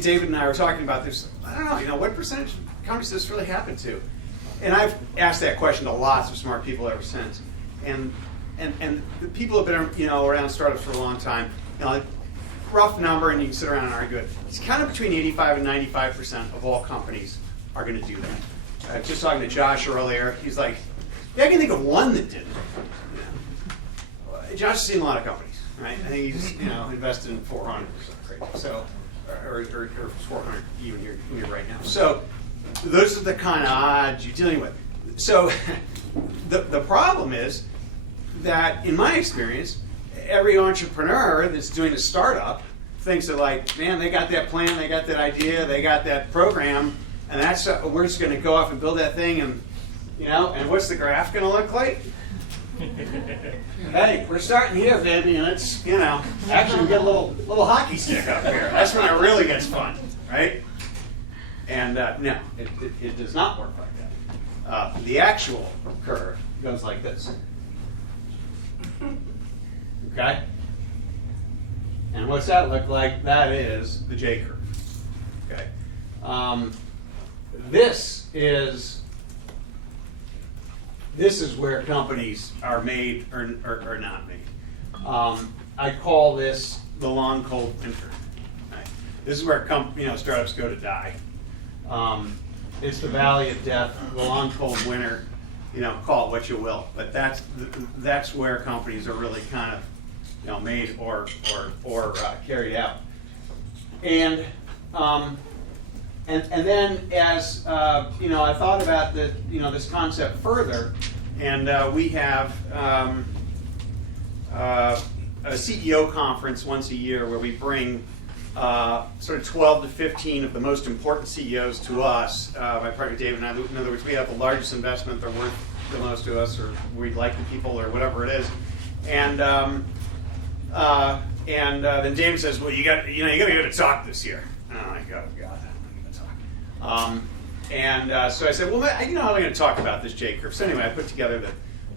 David and I were talking about this. I don't know, what percentage of companies does this really happen to? And I've asked that question to lots of smart people ever since. And the people have been, around startups for a long time. Rough number, and you can sit around and argue it. It's kind of between 85 and 95% of all companies are going to do that. Just talking to Josh earlier, he's like, yeah, I can think of one that didn't. Josh has seen a lot of companies, right? I think he's, invested in 400 or something crazy. So, or 400 even here right now. So, those are the kind of odds you're dealing with. So, the problem is that, in my experience, every entrepreneur that's doing a startup thinks that, like, man, they got that plan, they got that idea, they got that program, and that's we're just going to go off and build that thing, and and what's the graph going to look like? Hey, we're starting here, baby, and it's actually we get a little hockey stick up here. That's when it really gets fun, right? And no, it does not work like that. The actual curve goes like this. Okay? And what's that look like? That is the J curve. Okay? This is where companies are made or not made. I call this the long cold winter. Right? This is where startups go to die. It's the valley of death, the long cold winter. Call it what you will, but that's where companies are really kind of made or carried out. And then as I thought about this concept further, and we have a CEO conference once a year where we bring sort of 12 to 15 of the most important CEOs to us. My partner David and I, in other words, we have the largest investment, they're worth the most to us, or we like the people, or whatever it is. And then David says, "Well, you got to give a talk this year." And I'm like, "Oh God, I'm going to talk." So I said, "Well, how am I going to talk about this J curve?" So anyway, I put together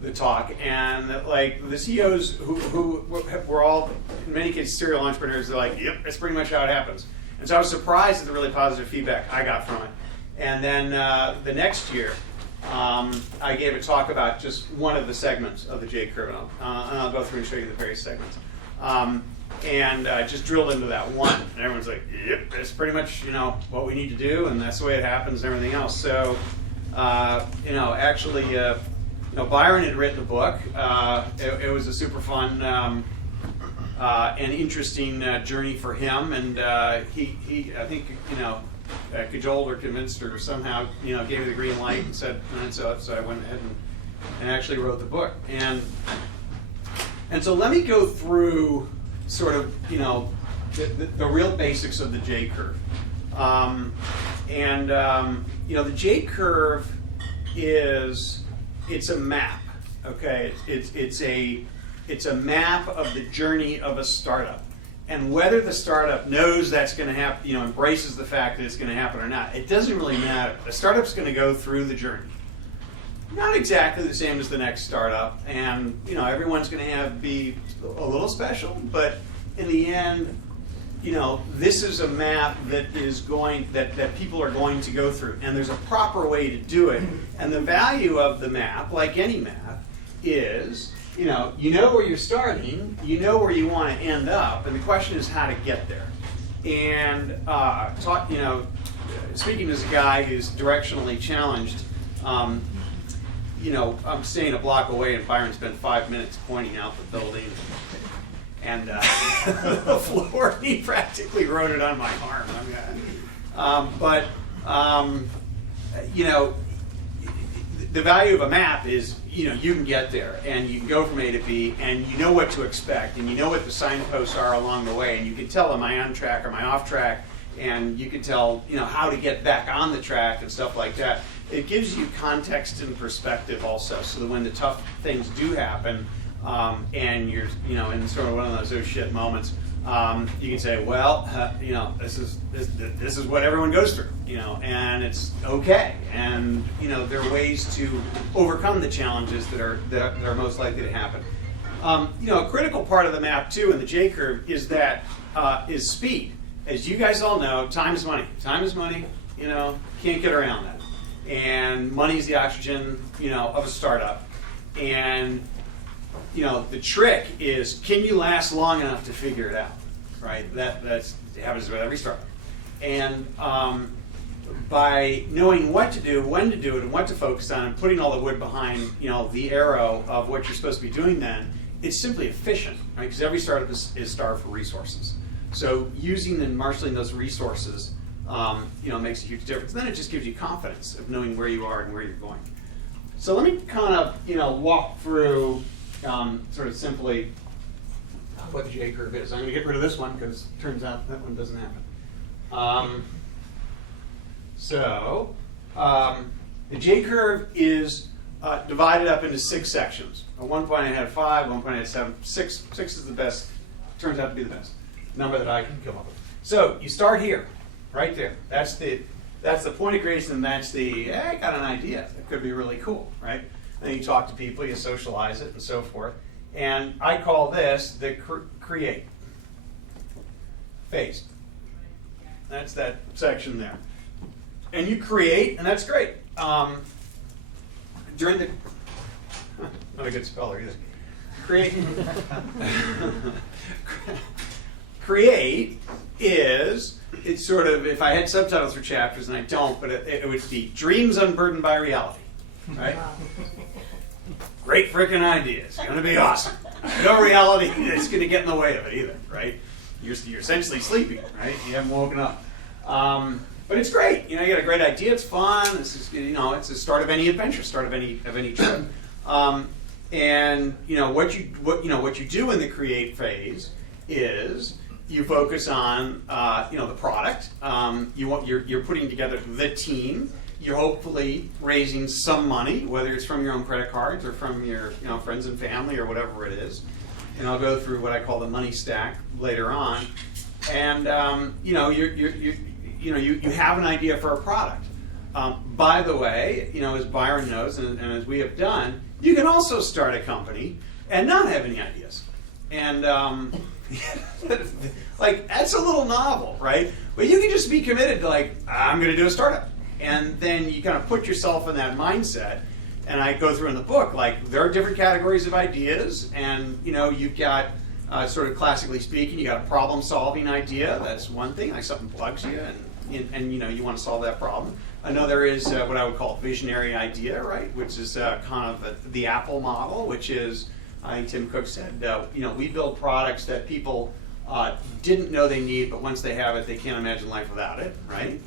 the talk, and like the CEOs who were all, in many cases, serial entrepreneurs, they're like, "Yep, that's pretty much how it happens." And so I was surprised at the really positive feedback I got from it. And then the next year, I gave a talk about just one of the segments of the J curve, and I'll go through and show you the various segments. And just drilled into that one, and everyone's like, "Yep, that's pretty much what we need to do, and that's the way it happens, and everything else." So, actually, Byron had written a book. It was a super fun and interesting journey for him, and he I think cajoled or convinced or somehow gave me the green light and said, and so I went ahead and actually wrote the book. And so let me go through sort of the real basics of the J curve. The J curve it's a map. Okay, it's a map of the journey of a startup, and whether the startup knows that's going to happen, embraces the fact that it's going to happen or not, it doesn't really matter. The startup's going to go through the journey. Not exactly the same as the next startup, and everyone's going to be a little special, but in the end, this is a map that people are going to go through, and there's a proper way to do it. And the value of the map, like any map, is you know where you're starting, you know where you want to end up, and the question is how to get there. And speaking as a guy who's directionally challenged, I'm staying a block away, and Byron spent 5 minutes pointing out the building and the floor. He practically wrote it on my arm. The value of a map is, you can get there, and you can go from A to B, and you know what to expect, and you know what the signposts are along the way, and you can tell, am I on track, or am I off track, and you can tell, how to get back on the track and stuff like that. It gives you context and perspective also, so that when the tough things do happen, and you're, in sort of one of those oh shit moments, you can say, well, this is what everyone goes through, and it's okay, and there are ways to overcome the challenges that are most likely to happen. A critical part of the map too in the J curve is that is speed. As you guys all know, time is money. Time is money. Can't get around that. And money is the oxygen, of a startup. And the trick is, can you last long enough to figure it out, right? That happens with every startup. And by knowing what to do, when to do it, and what to focus on, and putting all the wood behind, the arrow of what you're supposed to be doing, then it's simply efficient, right? Because every startup is starved for resources. So using and marshaling those resources, makes a huge difference. Then it just gives you confidence of knowing where you are and where you're going. So let me kind of, walk through sort of simply what the J curve is. I'm going to get rid of this one because it turns out that one doesn't happen. The J curve is divided up into 6 sections. At one point I had 5, 1 point I had 7. 6 is the best, turns out to be the best number that I can come up with. So you start here, right there. That's the point of creation, and that's I got an idea. It could be really cool, right? And then you talk to people, you socialize it, and so forth. And I call this the create phase. That's that section there. And you create, and that's great. During the not a good speller either. Create is, it's sort of, if I had subtitles for chapters, and I don't, but it would be dreams unburdened by reality, right? Great freaking ideas, going to be awesome. No reality that's going to get in the way of it either, right? You're essentially sleeping, right? You haven't woken up. But it's great. You got a great idea. It's fun. This is, it's the start of any adventure, start of any trip. And what you do in the create phase is you focus on the product. You're putting together the team. You're hopefully raising some money, whether it's from your own credit cards or from your friends and family or whatever it is. And I'll go through what I call the money stack later on. And you have an idea for a product. By the way, as Byron knows, and as we have done, you can also start a company and not have any ideas. And that's a little novel, right? But you can just be committed to I'm going to do a startup. And then you kind of put yourself in that mindset. And I go through in the book, there are different categories of ideas. And, you've got, sort of classically speaking, you got a problem-solving idea. That's one thing, something bugs you. And you want to solve that problem. Another is what I would call a visionary idea, right? Which is kind of the Apple model, which is, I think Tim Cook said, we build products that people didn't know they need, but once they have it, they can't imagine life without it, right?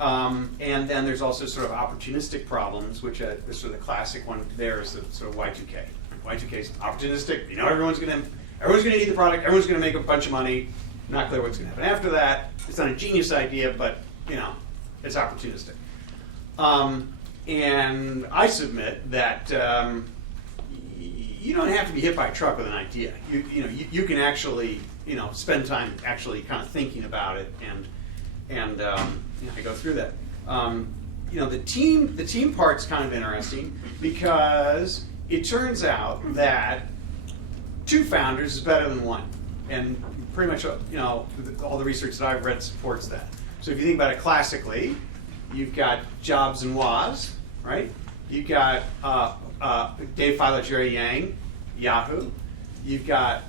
And then there's also sort of opportunistic problems, which is sort of the classic one there is the sort of Y2K. Y2K is opportunistic. Everyone's going to need the product. Everyone's going to make a bunch of money. Not clear what's going to happen after that. It's not a genius idea, but it's opportunistic. And I submit that you don't have to be hit by a truck with an idea. You can actually spend time actually kind of thinking about it, and I go through that. The team part's kind of interesting because it turns out that 2 founders is better than 1, and pretty much all the research that I've read supports that. So if you think about it classically, you've got Jobs and Woz, right? You've got Dave Filo, Jerry Yang, Yahoo. You've got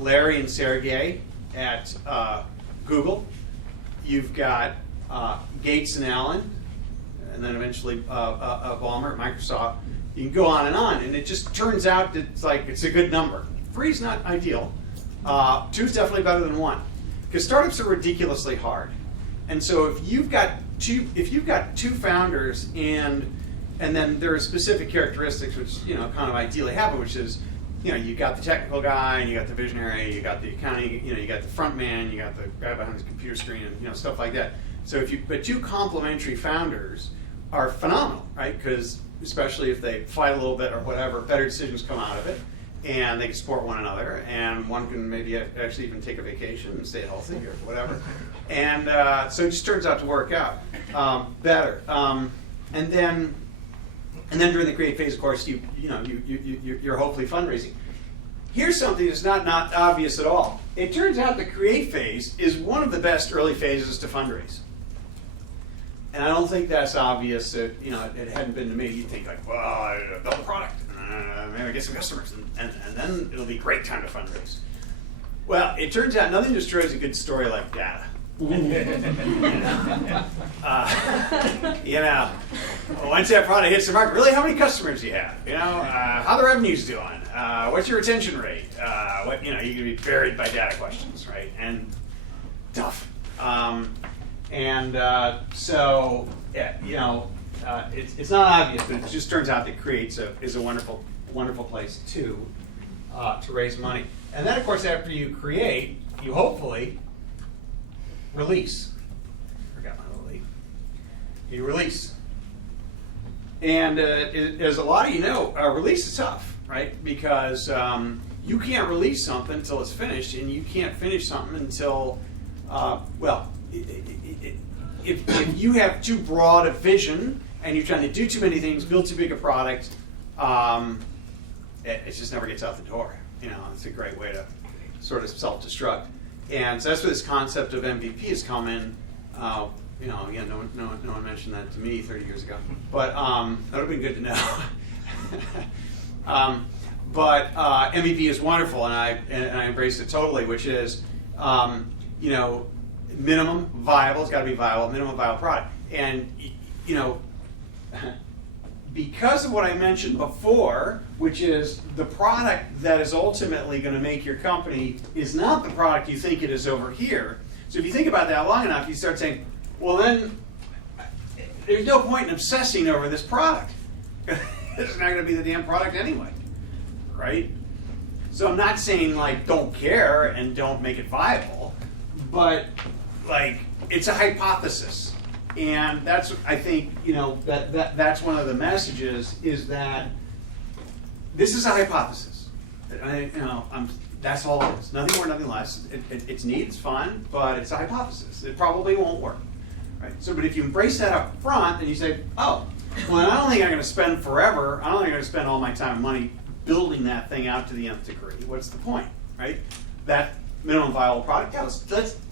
Larry and Sergey at Google. You've got Gates and Allen, and then eventually Ballmer at Microsoft. You can go on, and it just turns out that it's a good number. 3 is not ideal. 2 is definitely better than 1, because startups are ridiculously hard. And so if you've got two founders and then there are specific characteristics which kind of ideally happen, which is you got the technical guy and you got the visionary, you got the accounting, you got the front man, you got the guy behind the computer screen, and stuff like that. So but 2 complementary founders are phenomenal, right? Because especially if they fight a little bit or whatever, better decisions come out of it, and they can support one another, and one can maybe actually even take a vacation and stay healthy or whatever. And so it just turns out to work out better. And then during the create phase, of course, you're hopefully fundraising. here's something that's not obvious at all. It turns out the create phase is one of the best early phases to fundraise. And I don't think that's obvious. It hadn't been to me. You'd think like, well, I built a product, maybe I get some customers, and then it'll be a great time to fundraise. Well, it turns out nothing destroys a good story like data. Once that product hits the market, really, how many customers do you have? How the revenue's doing? What's your retention rate? You can be buried by data questions, right? And tough. So it's not obvious, but it just turns out that Create is a wonderful place to raise money. And then, of course, after you create, you hopefully release. Forgot my little lead. You release. And as a lot of you know, release is tough, right? Because you can't release something until it's finished, and you can't finish something until, if you have too broad a vision and you're trying to do too many things, build too big a product, it just never gets out the door. It's a great way to sort of self-destruct. And so that's where this concept of MVP has come in. Again, no one mentioned that to me 30 years ago, but that would have been good to know. But MVP is wonderful, and I embrace it totally, which is, minimum viable. It's got to be viable. Minimum viable product, and because of what I mentioned before, which is the product that is ultimately going to make your company is not the product you think it is over here. So if you think about that long enough, you start saying, well, then there's no point in obsessing over this product. It's not going to be the damn product anyway, right? So I'm not saying don't care and don't make it viable, but it's a hypothesis. And that's, I think, that's one of the messages is that this is a hypothesis. That's all it is. Nothing more, nothing less. It's neat, it's fun, but it's a hypothesis. It probably won't work. Right? So, but if you embrace that up front and you say, oh, well, I don't think I'm going to spend forever, I don't think I'm going to spend all my time and money building that thing out to the nth degree. What's the point, right? That minimum viable product,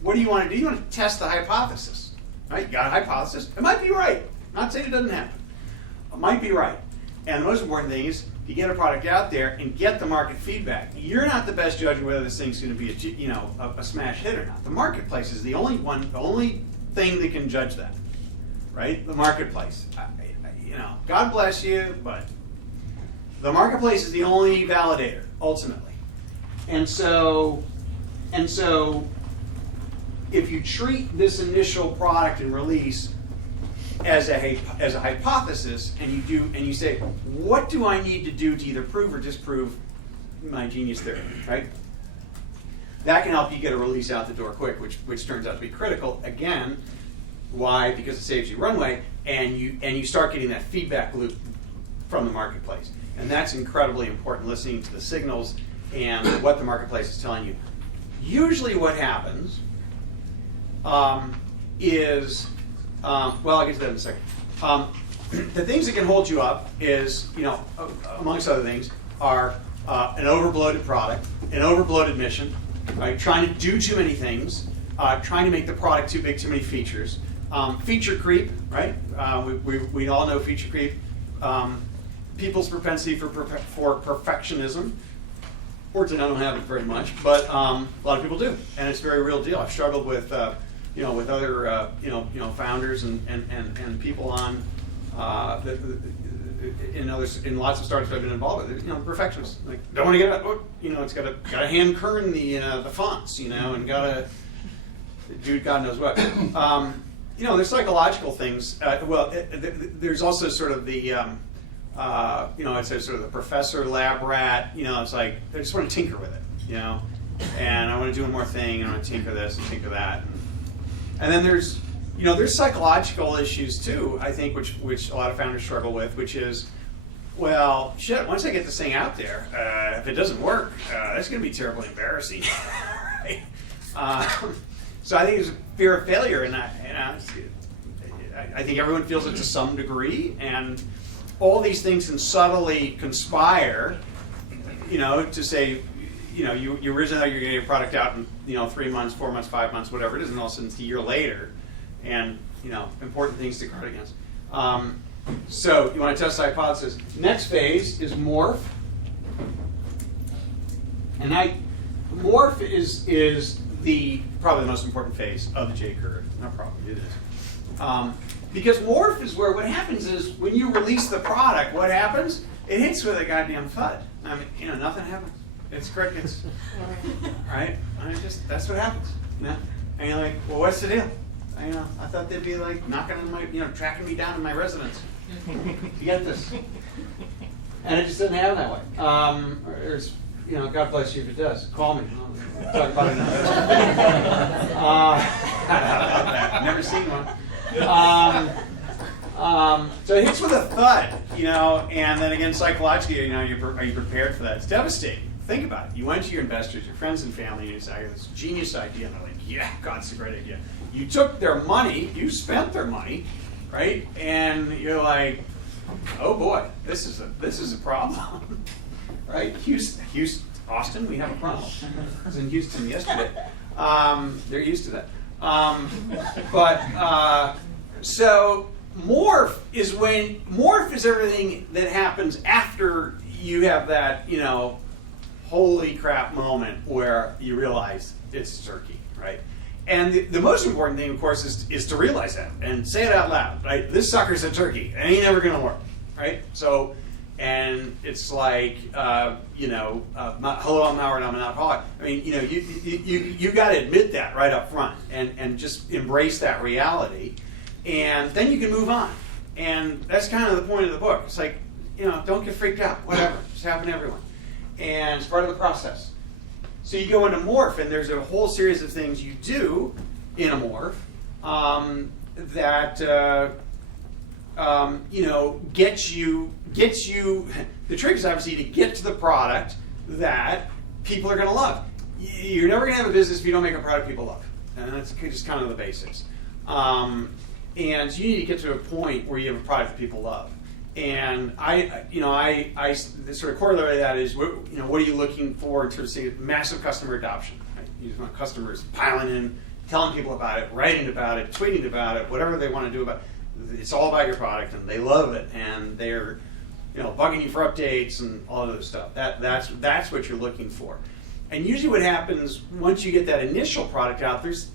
what do you want to do? You want to test the hypothesis. Right? You got a hypothesis. It might be right. Not saying it doesn't happen. It might be right. And the most important thing is you get a product out there and get the market feedback. You're not the best judge of whether this thing's going to be a smash hit or not. The marketplace is the only thing that can judge that. Right? The marketplace. God bless you, but the marketplace is the only validator ultimately. And so if you treat this initial product and release as a hypothesis, and you say, what do I need to do to either prove or disprove my genius theory, right? That can help you get a release out the door quick, which turns out to be critical. Again, why? Because it saves you runway, and you start getting that feedback loop from the marketplace, and that's incredibly important. Listening to the signals and what the marketplace is telling you. Usually, what happens is, I'll get to that in a second. The things that can hold you up is, amongst other things, are an overbloated product, an overbloated mission, right? Trying to do too many things, trying to make the product too big, too many features, feature creep, right? We all know feature creep. People's propensity for perfectionism. Fortunately, I don't have it very much, but a lot of people do, and it's a very real deal. I've struggled with with other founders and people on in lots of startups I've been involved with. Perfectionists, don't want to get out. It's got to hand kern the fonts, and got to do God knows what. There's psychological things. There's also sort of the it's sort of the professor lab rat. It's like I just want to tinker with it, and I want to do one more thing, and I want to tinker this and tinker that. And then there's psychological issues too, I think, which a lot of founders struggle with, which is, well, shit, once I get this thing out there, if it doesn't work, that's going to be terribly embarrassing. Right? So I think there's a fear of failure, and I think everyone feels it to some degree, and all these things can subtly conspire, to say, you originally thought you were going to get your product out in 3 months, 4 months, 5 months, whatever it is, and all of a sudden it's a year later, and important things to guard against. So you want to test the hypothesis. Next phase is morph, and morph is probably the most important phase of the J curve. Not probably, it is. Because morph is where what happens is when you release the product, what happens? It hits with a goddamn thud. I mean, nothing happens. It's crickets, right? That's what happens. And you're like, well, what's the deal? I thought they'd be like knocking on my, tracking me down in my residence. You get this, and it just doesn't happen that way. There's, God bless you if it does. Call me. I'll talk about it another. Never seen one. So it hits with a thud, and then again psychologically, are you prepared for that? It's devastating. Think about it. You went to your investors, your friends and family, and you say, I have this genius idea, and they're like, yeah, God, it's a great idea. You took their money, you spent their money, right? And you're like, oh boy, this is a problem, right? Houston, Austin, we have a problem. I was in Houston yesterday. They're used to that. So morph is everything that happens after you have that, holy crap moment where you realize it's turkey, right? And the most important thing, of course, is to realize that and say it out loud, right? This sucker's a turkey. It ain't never gonna work, right? So, and it's like, hello, I'm Howard, I'm an alcoholic. I mean, you got to admit that right up front and just embrace that reality, and then you can move on. And that's kind of the point of the book. It's like, don't get freaked out. Whatever, it's happened to everyone, and it's part of the process. So you go into morph, and there's a whole series of things you do in a morph that gets you. The trick is obviously to get to the product that people are going to love. You're never going to have a business if you don't make a product people love, and that's just kind of the basics. And so you need to get to a point where you have a product that people love. And I the sort of corollary to that is, what are you looking for in terms of massive customer adoption? Right? You just want customers piling in, telling people about it, writing about it, tweeting about it, whatever they want to do about it. It's all about your product, and they love it, and they're bugging you for updates and all of this stuff. That's what you're looking for. And usually what happens once you get that initial product out, there's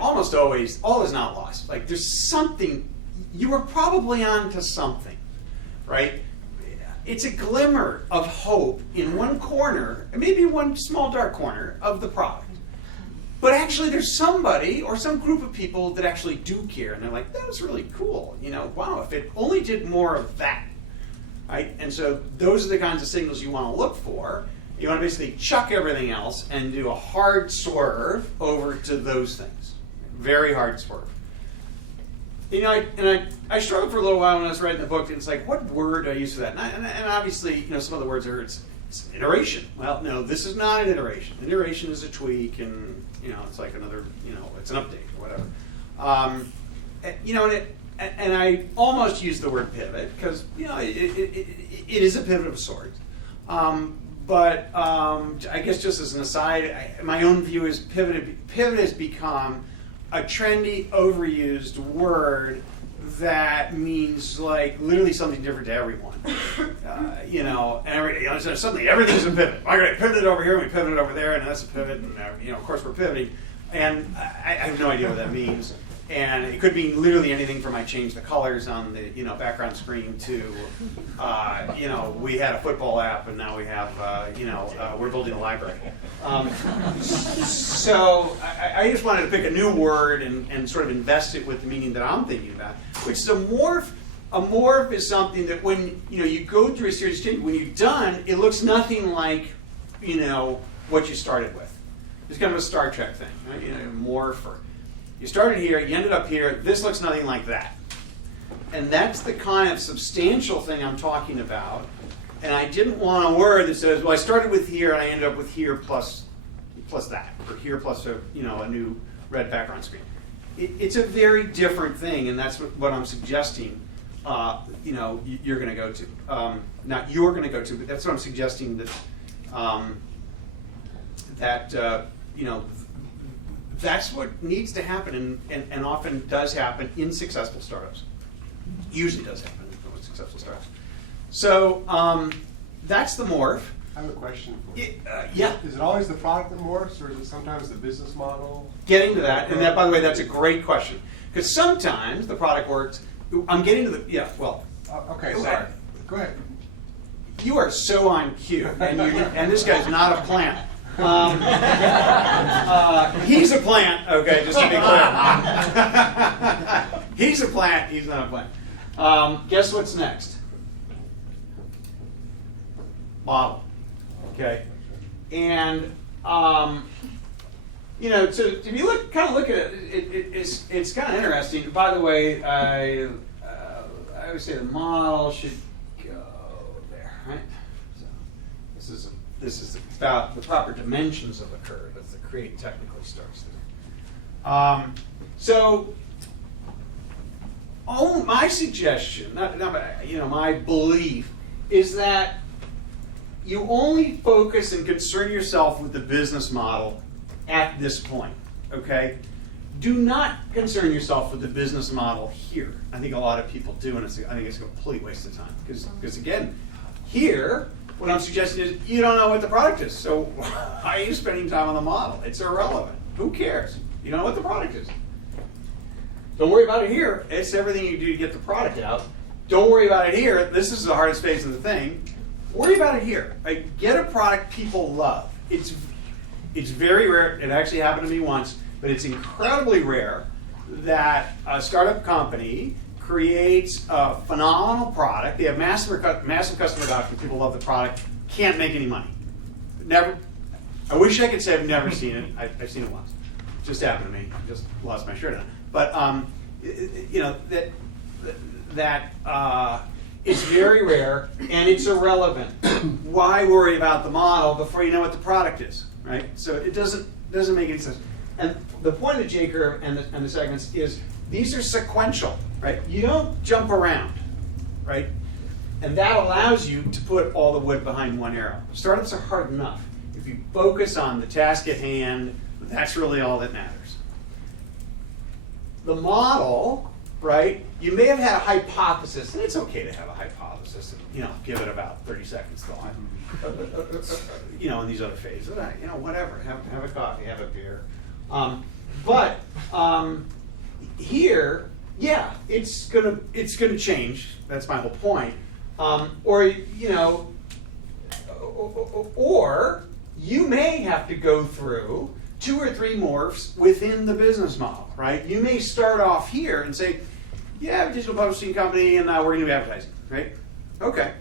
almost always, all is not lost. Like there's something. You were probably onto something, right? It's a glimmer of hope in one corner, maybe one small dark corner of the product. But actually there's somebody or some group of people that actually do care, and they're like, that was really cool. Wow, if it only did more of that, right? And so those are the kinds of signals you want to look for. You want to basically chuck everything else and do a hard swerve over to those things. Very hard swerve. I struggled for a little while when I was writing the book, and it's like, what word do I use for that? And obviously, some of the words are, it's an iteration. Well, no, this is not an iteration. An iteration is a tweak, and it's like another, it's an update or whatever. And I almost used the word pivot because it is a pivot of sorts. But I guess just as an aside, my own view is pivot has become a trendy, overused word that means like literally something different to everyone. And suddenly everything's a pivot. All right, pivoted over here, and we pivoted over there, and that's a pivot, and of course we're pivoting. And I have no idea what that means. And it could mean literally anything from I changed the colors on the background screen to we had a football app and now we have we're building a library. So I just wanted to pick a new word and sort of invest it with the meaning that I'm thinking about, which is a morph. A morph is something that when you go through a series of changes, when you're done, it looks nothing like what you started with. It's kind of a Star Trek thing, right? Morph or. You started here, you ended up here, this looks nothing like that. And that's the kind of substantial thing I'm talking about. And I didn't want a word that says, well, I started with here and I ended up with here plus that, or here plus a new red background screen. It's a very different thing, and that's what I'm suggesting you're going to go to. Not you're going to go to, but that's what I'm suggesting that that that's what needs to happen, and often does happen in successful startups. Usually does happen in successful startups. So that's the Morph. I have a question for you. Yeah. Is it always the product that morphs, or is it sometimes the business model? Getting to that, and that, by the way, that's a great question. Because sometimes the product works. I'm getting to the, Okay, sorry. Go ahead. You are so on cue, and this guy's not a plant. He's a plant, okay, just to be clear. He's a plant, he's not a plant. Guess what's next? Model, okay? And, so if you look at it, it's kind of interesting. By the way, I always say the model should go there, right? So this is about the proper dimensions of the curve as the create technically starts there. My suggestion, my belief is that you only focus and concern yourself with the business model at this point, okay? Do not concern yourself with the business model here. I think a lot of people do, and I think it's a complete waste of time. Because again, here, what I'm suggesting is you don't know what the product is. So why are you spending time on the model? It's irrelevant. Who cares? You don't know what the product is. Don't worry about it here. It's everything you do to get the product out. Don't worry about it here. This is the hardest phase of the thing. Worry about it here. Like, get a product people love. It's very rare. It actually happened to me once, but it's incredibly rare that a startup company creates a phenomenal product. They have massive customer adoption. People love the product. Can't make any money. Never. I wish I could say I've never seen it. I've seen it once. It just happened to me. I just lost my shirt on it. But that it's very rare and it's irrelevant. Why worry about the model before you know what the product is, right? So it doesn't make any sense. And the point of the J curve and the segments is these are sequential, right? You don't jump around, right? And that allows you to put all the wood behind one arrow. Startups are hard enough. If you focus on the task at hand, that's really all that matters. The model, right? You may have had a hypothesis, and it's okay to have a hypothesis and give it about 30 seconds thought. In these other phases, whatever. Have a coffee, have a beer. But here, yeah, it's gonna change. That's my whole point. Or you may have to go through 2 or 3 morphs within the business model, right? You may start off here and say, yeah, I have a digital publishing company, and now we're going to do advertising, right? Okay.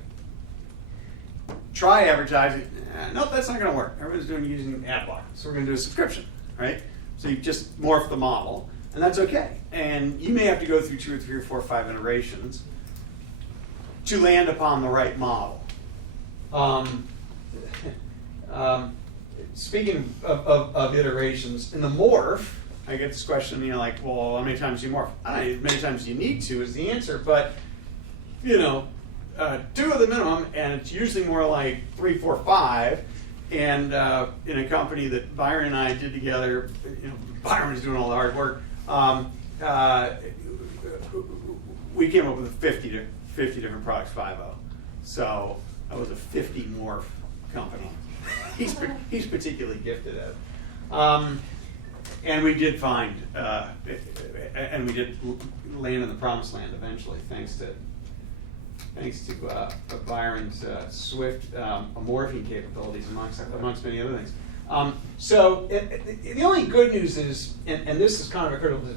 Try advertising. Nope, that's not going to work. Everyone's using ad block, so we're going to do a subscription, right? So you just morph the model, and that's okay. And you may have to go through 2 or 3 or 4 or 5 iterations to land upon the right model. Speaking of iterations, in the morph, I get this question, well, how many times do you morph? I don't know, as many times as you need to is the answer, but, 2 of the minimum, and it's usually more like 3, 4, 5. And in a company that Byron and I did together, Byron was doing all the hard work, we came up with 50 different products, 5-0. So that was a 50 morph company. He's particularly gifted at it. And we did find, and we did land in the promised land eventually, thanks to Byron's swift morphing capabilities, amongst many other things. So the only good news is, and this is kind of a critical,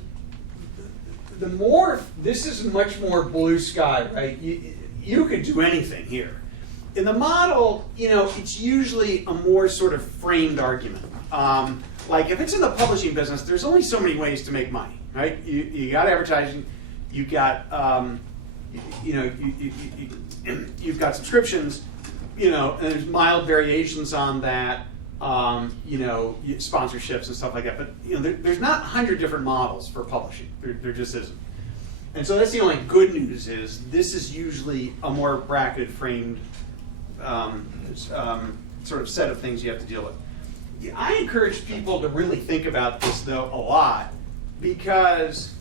the morph, this is much more blue sky, right? You could do anything here. In the model, it's usually a more sort of framed argument. Like if it's in the publishing business, there's only so many ways to make money, right? You got advertising, you got you've got subscriptions, and there's mild variations on that, sponsorships and stuff like that. But there's not 100 different models for publishing. There just isn't. And so that's the only good news is this is usually a more bracketed framed sort of set of things you have to deal with. Yeah, I encourage people to really think about this, though, a lot, because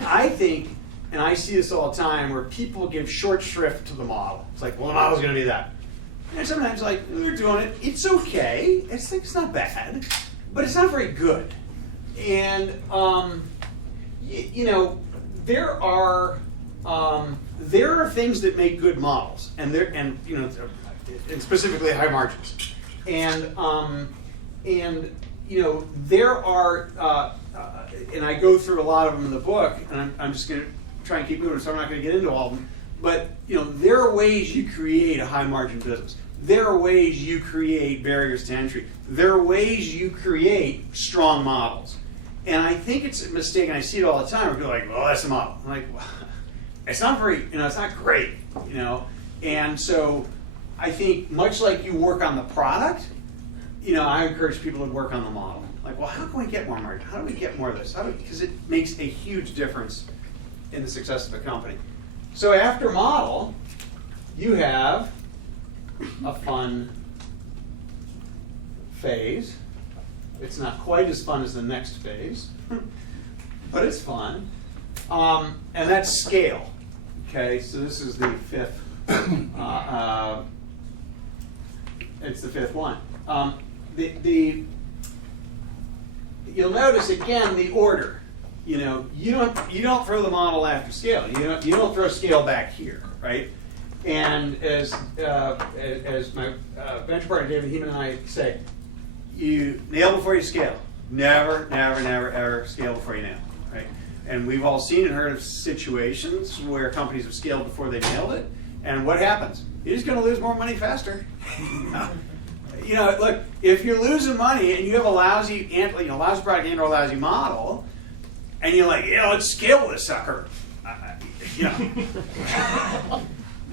I think, and I see this all the time, where people give short shrift to the model. It's like, well, the model's going to be that. And sometimes, like, we're doing it. It's okay. It's not bad, but it's not very good. And there are things that make good models, and specifically high margins. And there are, and I go through a lot of them in the book, and I'm just going to try and keep moving, so I'm not going to get into all of them. But there are ways you create a high margin business. There are ways you create barriers to entry. There are ways you create strong models. And I think it's a mistake, and I see it all the time, where people are like, well, that's a model. I'm like, well, it's not very, it's not great, And so I think much like you work on the product, I encourage people to work on the model. Like, well, how can we get more margin? How do we get more of this? Because it makes a huge difference in the success of a company. So after model, you have a fun phase. It's not quite as fun as the next phase, but it's fun. And that's scale. Okay, so this is the fifth. It's the fifth one. You'll notice again the order. You don't throw the model after scale. You don't throw scale back here, right? And as my venture partner David Heeman and I say, you nail before you scale. Never, ever scale before you nail, right? And we've all seen and heard of situations where companies have scaled before they nailed it, and what happens? You're just going to lose more money faster. Look, if you're losing money and you have a lousy product and or a lousy model, and you're like, let's scale this sucker.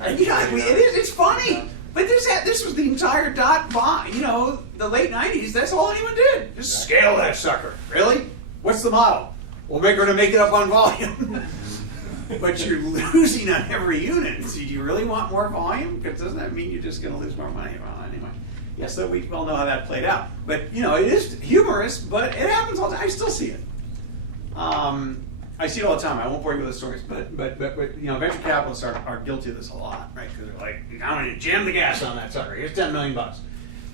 It's funny. But this was the entire the late 90s, that's all anyone did. Just scale that sucker. Really? What's the model? We're going to make it up on volume. But you're losing on every unit. So do you really want more volume? Because doesn't that mean you're just going to lose more money? Well, anyway. Yes, so we all know how that played out. But, it is humorous, but it happens all the time. I still see it. I see it all the time. I won't bore you with the stories, but venture capitalists are guilty of this a lot, right? Because they're like, I'm going to jam the gas on that sucker. Here's $10 million,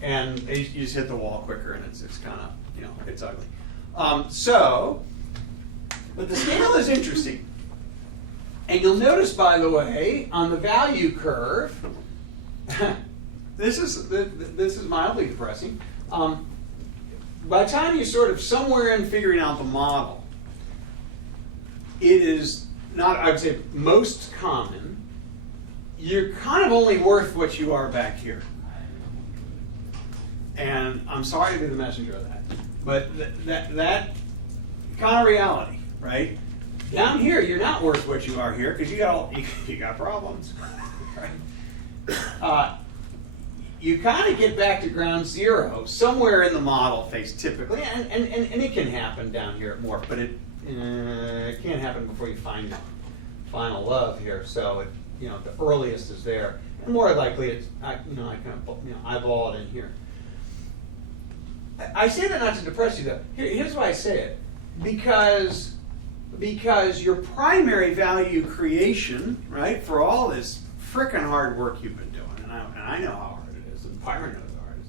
and you just hit the wall quicker, and it's kind of it's ugly. But the scale is interesting, and you'll notice, by the way, on the value curve, this is mildly depressing. By the time you're sort of somewhere in figuring out the model, it is not, I would say, most common. You're kind of only worth what you are back here. And I'm sorry to be the messenger of that. But that kind of reality, right? Down here, you're not worth what you are here because you got problems. Right? You kind of get back to ground zero somewhere in the model phase typically, and it can happen down here at Morph, but it can't happen before you find final love here. So the earliest is there, and more likely it's I kind of eyeball it in here. I say that not to depress you though. Here's why I say it, because your primary value creation, right, for all this frickin' hard work you've been doing, and I know how hard it is, and Byron knows how hard it is.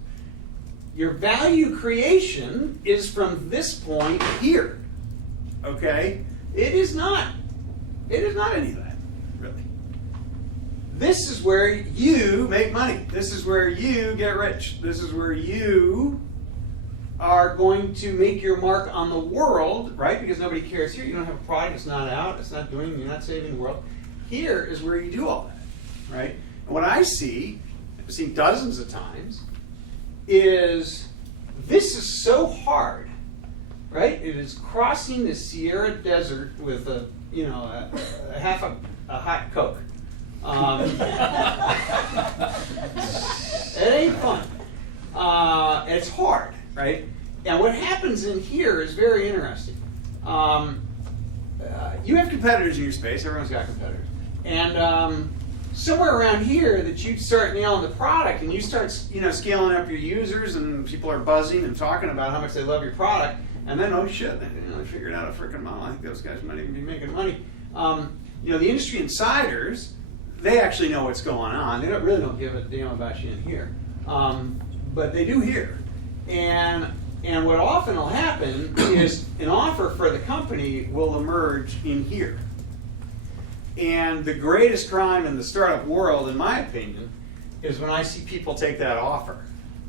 Your value creation is from this point here. Okay? It is not any of that, really. This is where you make money. This is where you get rich. This is where you are going to make your mark on the world, right? Because nobody cares here. You don't have a product. It's not out. It's not doing. You're not saving the world. Here is where you do all that, right? And what I've seen dozens of times, is this is so hard, right? It is crossing the Sierra Desert with a half a hot Coke. It ain't fun. It's hard, right? And what happens in here is very interesting. You have competitors in your space. Everyone's got competitors. And somewhere around here that you start nailing the product and you start, scaling up your users and people are buzzing and talking about how much they love your product, and then, oh shit, they figured out a freaking model. I think those guys might even be making money. The industry insiders, they actually know what's going on. They really don't give a damn about you in here. But they do here. And what often will happen is an offer for the company will emerge in here. And the greatest crime in the startup world, in my opinion, is when I see people take that offer,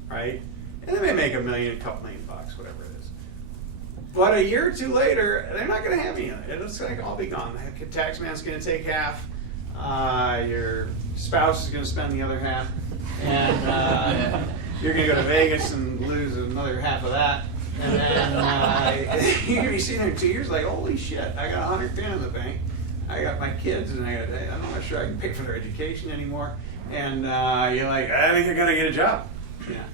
right? And they may make $1 million, a couple $1 million bucks, whatever it is. But a year or two later, they're not going to have any of it. It's going to all be gone. The tax man's going to take half. Your spouse is going to spend the other half. And you're going to go to Vegas and lose another half of that. And then you're going to be sitting there in 2 years like, holy shit, I got $100,000 in the bank. I got my kids, and I'm not sure I can pay for their education anymore. And you're like, I think I got to get a job. Yeah.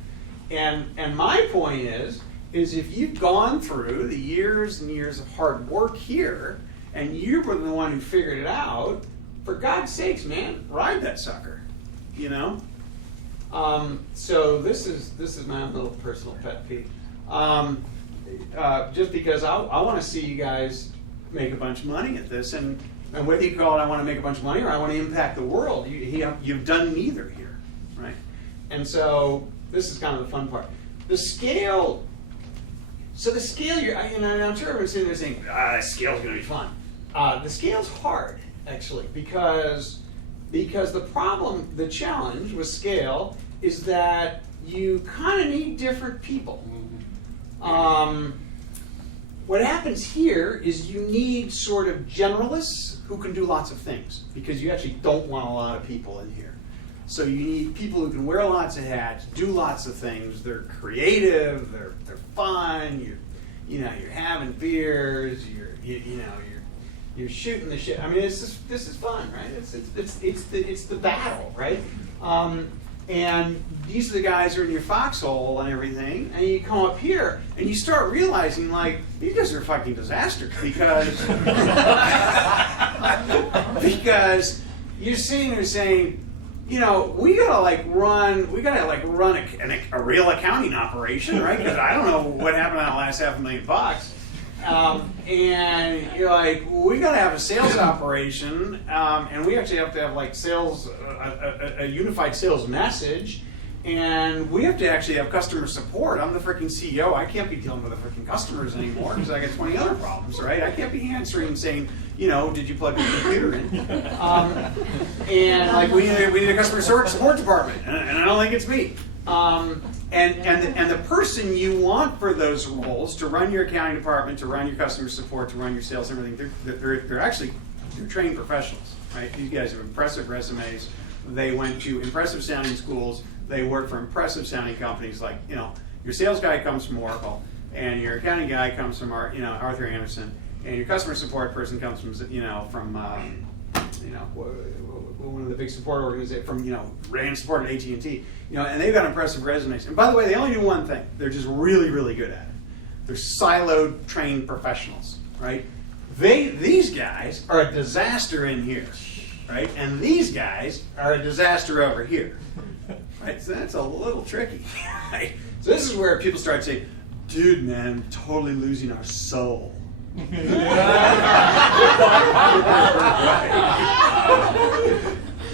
And my point is if you've gone through the years and years of hard work here, and you were the one who figured it out, for God's sakes, man, ride that sucker. So this is my own little personal pet peeve. Just because I want to see you guys make a bunch of money at this, and whether you call it I want to make a bunch of money or I want to impact the world, you've done neither here, right? And so this is kind of the fun part. The scale. So the scale, I'm sure everyone's sitting there saying, the scale's going to be fun. The scale's hard, actually, because the challenge with scale is that you kind of need different people. What happens here is you need sort of generalists who can do lots of things, because you actually don't want a lot of people in here. So you need people who can wear lots of hats, do lots of things. They're creative, they're fun. You're having beers. You're shooting the shit. I mean, this is fun, right? It's the battle, right? And these are the guys who are in your foxhole and everything, and you come up here and you start realizing, like, these guys are fucking disasters because you're sitting there saying, we gotta run a real accounting operation, right? Because I don't know what happened on the last $500,000. And you're like, we got to have a sales operation, and we actually have to have sales, a unified sales message, and we have to actually have customer support. I'm the freaking CEO. I can't be dealing with the freaking customers anymore because I got 20 other problems, right? I can't be answering and saying, did you plug your computer in? And we need a customer support department, and I don't think it's me. And the person you want for those roles to run your accounting department, to run your customer support, to run your sales, everything, they're trained professionals, right? These guys have impressive resumes. They went to impressive sounding schools. They work for impressive sounding companies. Like, your sales guy comes from Oracle, and your accounting guy comes from Arthur Andersen, and your customer support person comes from one of the big support organizations, ran support at AT&T, and they've got impressive resumes. And by the way, they only do one thing. They're just really, really good at it. They're siloed, trained professionals, right? These guys are a disaster in here, right? And these guys are a disaster over here, right? So that's a little tricky, right? So this is where people start saying, dude, man, totally losing our soul.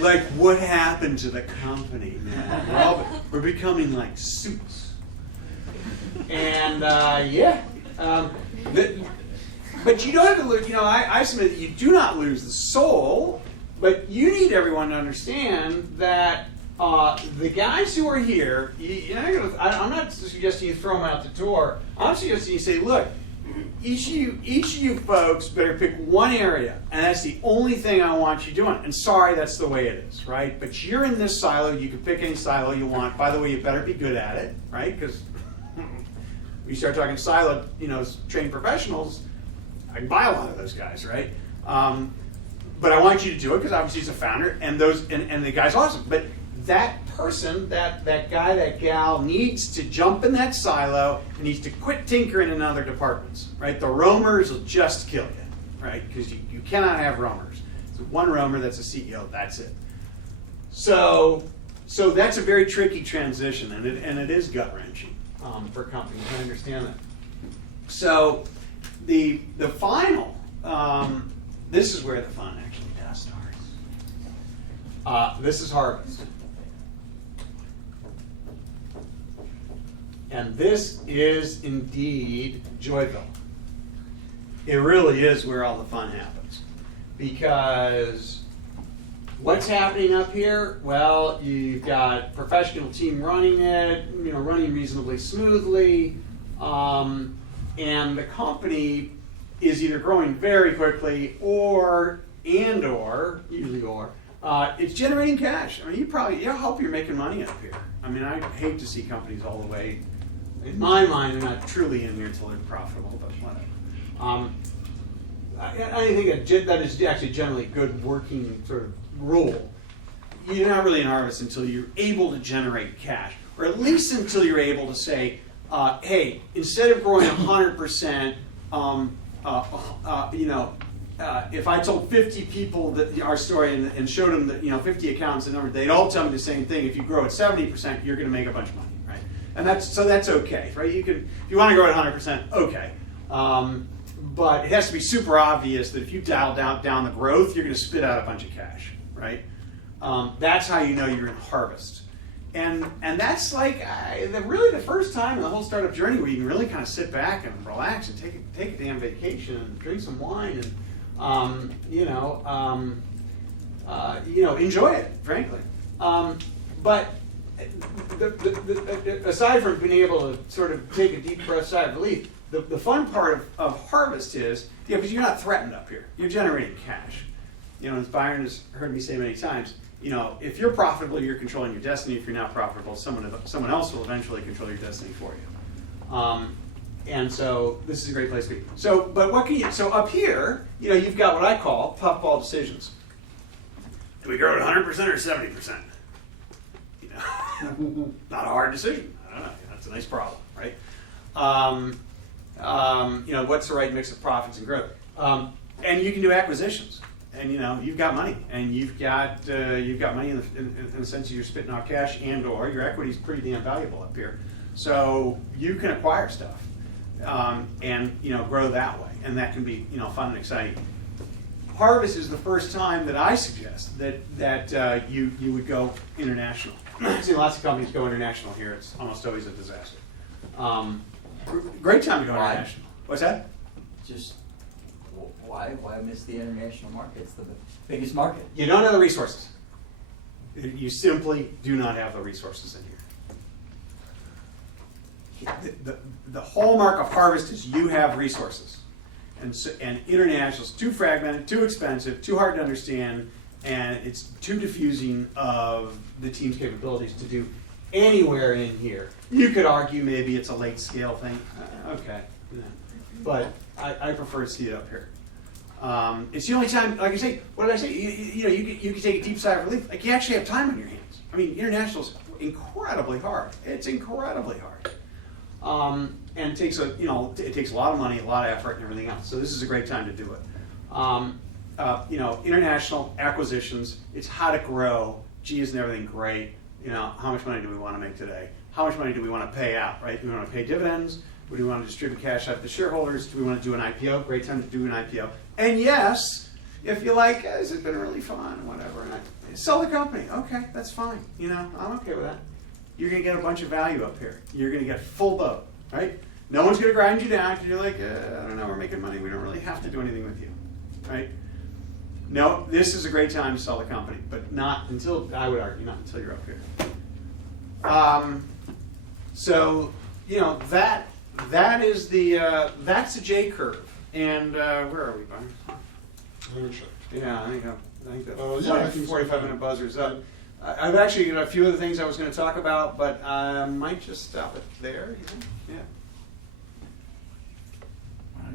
Like, what happened to the company, man? We're becoming like suits. And but you don't have to lose. I submit that you do not lose the soul, but you need everyone to understand that the guys who are here, I'm not suggesting you throw them out the door. I'm suggesting you say, look, each of you folks better pick one area, and that's the only thing I want you doing. And sorry, that's the way it is, right? But you're in this silo. You can pick any silo you want. By the way, you better be good at it, right? Because we start talking silo, trained professionals, I can buy a lot of those guys, right? But I want you to do it because obviously he's a founder, and the guy's awesome. But that person, that guy, that gal needs to jump in that silo and needs to quit tinkering in other departments, right? The roamers will just kill you, right? Because you cannot have roamers. So one roamer, that's a CEO, that's it. So that's a very tricky transition, and it is gut wrenching for companies. I understand that. So the final, this is where the fun actually does start. This is harvest. And this is indeed Joyville. It really is where all the fun happens. Because what's happening up here? Well, you've got professional team running it, running reasonably smoothly, and the company is either growing very quickly or it's generating cash. I mean, I hope you're making money up here. I mean, I hate to see companies all the way, in my mind, they're not truly in here until they're profitable, but whatever. I think that is actually generally a good working sort of rule. You're not really in harvest until you're able to generate cash, or at least until you're able to say, hey, instead of growing 100%, if I told 50 people that our story and showed them that 50 accounts and number, they'd all tell me the same thing. If you grow at 70%, you're going to make a bunch of money, right? And that's okay, right? If you want to grow at 100%, okay. But it has to be super obvious that if you dial down the growth, you're going to spit out a bunch of cash, right? That's how you know you're in harvest. And that's like really the first time in the whole startup journey where you can really kind of sit back and relax and take a damn vacation and drink some wine and enjoy it, frankly. But aside from being able to sort of take a deep breath, sigh of relief, the fun part of harvest is, because you're not threatened up here. You're generating cash. As Byron has heard me say many times, if you're profitable, you're controlling your destiny. If you're not profitable, someone else will eventually control your destiny for you. And so this is a great place to be. So up here, you've got what I call puffball decisions. Do we grow at 100% or 70%? Not a hard decision. I don't know. That's a nice problem, right? What's the right mix of profits and growth? And you can do acquisitions. And you've got money, and you've got money in the sense that you're spitting off cash, and/or your equity is pretty damn valuable up here. So you can acquire stuff, and grow that way, and that can be fun and exciting. Harvest is the first time that I suggest that you would go international. I've seen lots of companies go international here. It's almost always a disaster. Great time to go international. What's that? Just why miss the international market? It's the biggest market. You don't have the resources. You simply do not have the resources in here. The hallmark of harvest is you have resources. And international is too fragmented, too expensive, too hard to understand, and it's too diffusing of the team's capabilities to do anywhere in here. You could argue maybe it's a late scale thing. Okay. But I prefer to see it up here. It's the only time, like I say, what did I say? You can take a deep sigh of relief. Like, you actually have time on your hands. I mean, international's incredibly hard. It's incredibly hard. And it takes a lot of money, a lot of effort, and everything else. So this is a great time to do it. International acquisitions. It's how to grow. Gee, isn't everything great? How much money do we want to make today? How much money do we want to pay out? Right? Do we want to pay dividends? Do we want to distribute cash out to shareholders? Do we want to do an IPO? Great time to do an IPO. And yes, if you like, has it been really fun? Whatever. And sell the company. Okay, that's fine. I'm okay with that. You're going to get a bunch of value up here. You're going to get full boat, right? No one's going to grind you down because you're like, I don't know, we're making money. We don't really have to do anything with you, right? No, this is a great time to sell the company, but not until, I would argue, not until you're up here. That is that's the J curve. And where are we, Byron? Yeah, I think the 45-minute buzzer's up. I've actually got a few other things I was going to talk about, but I might just stop it there. Yeah.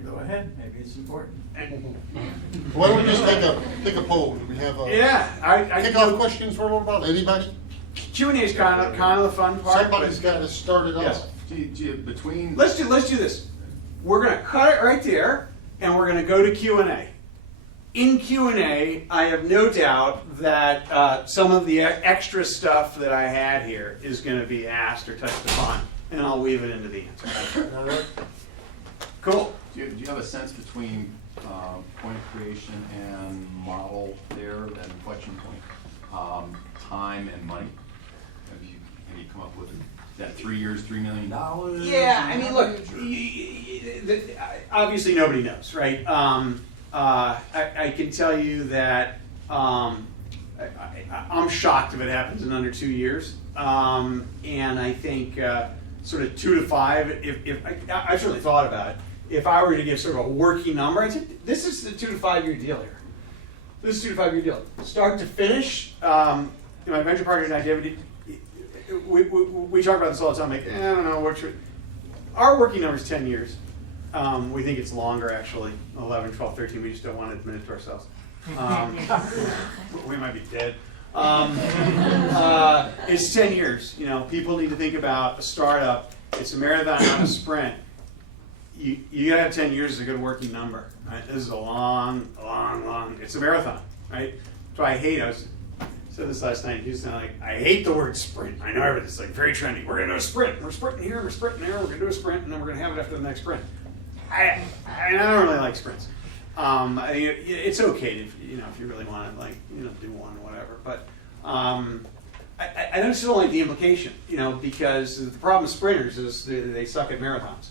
Go ahead. Maybe it's important. Why don't we just take a poll? Do we have I kick off questions for a little while? Anybody? Q&A is kind of the fun part. Somebody's got to start it Yes. off. Let's do this. We're going to cut it right there, and we're going to go to Q&A. in Q&A, I have no doubt that some of the extra stuff that I had here is going to be asked or touched upon, and I'll weave it into the answer. Cool. Do you have a sense between point of creation and model there, that inflection point, time and money? Have you come up with that 3 years, $3 million? Yeah, I mean, look, obviously nobody knows, right? I can tell you that I'm shocked if it happens in under 2 years, and I think sort of 2 to 5. If I've certainly thought about it. If I were to give sort of a working number, I'd say this is a 2 to 5 year deal here. This is a 2 to 5 year deal, start to finish. My venture partner and I, we talk about this all the time. Like, I don't know our working number is 10 years. We think it's longer, actually, 11, 12, 13. We just don't want to admit it to ourselves. We might be dead. It's 10 years. You know, people need to think about a startup. It's a marathon, not a sprint. You gotta have 10 years as a good working number. Right? This is a long. It's a marathon, right? So I said this last night in Houston. I hate the word sprint. I know everything's like very trendy. We're gonna do a sprint. We're sprinting here. We're sprinting there. We're gonna do a sprint, and then we're gonna have it after the next sprint. I don't really like sprints. I think it's okay if you really want to do one or whatever. But I just don't like the implication, because the problem with sprinters is they suck at marathons.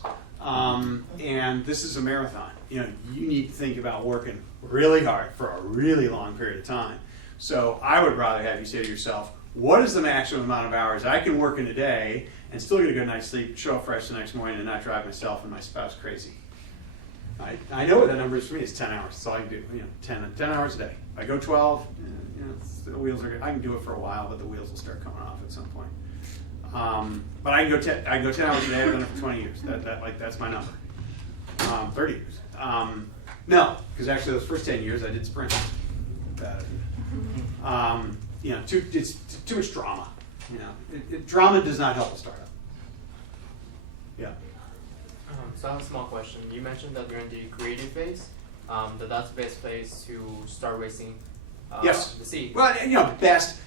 And this is a marathon. You need to think about working really hard for a really long period of time. So I would rather have you say to yourself, what is the maximum amount of hours I can work in a day and still get a good night's sleep, show up fresh the next morning, and not drive myself and my spouse crazy? I know what that number is for me. It's 10 hours. That's all I can do. 10 hours a day. If I go 12, the wheels are good. I can do it for a while, but the wheels will start coming off at some point. But I can go 10 hours a day. I've done it for 20 years. That's my number. 30 years. No, because actually those first 10 years I did sprints. Bad idea. It's too much drama. Drama does not help a startup. Yeah. So I have a small question. You mentioned that you're in the creative phase. That's the best place to start raising yes. the seed. Well, best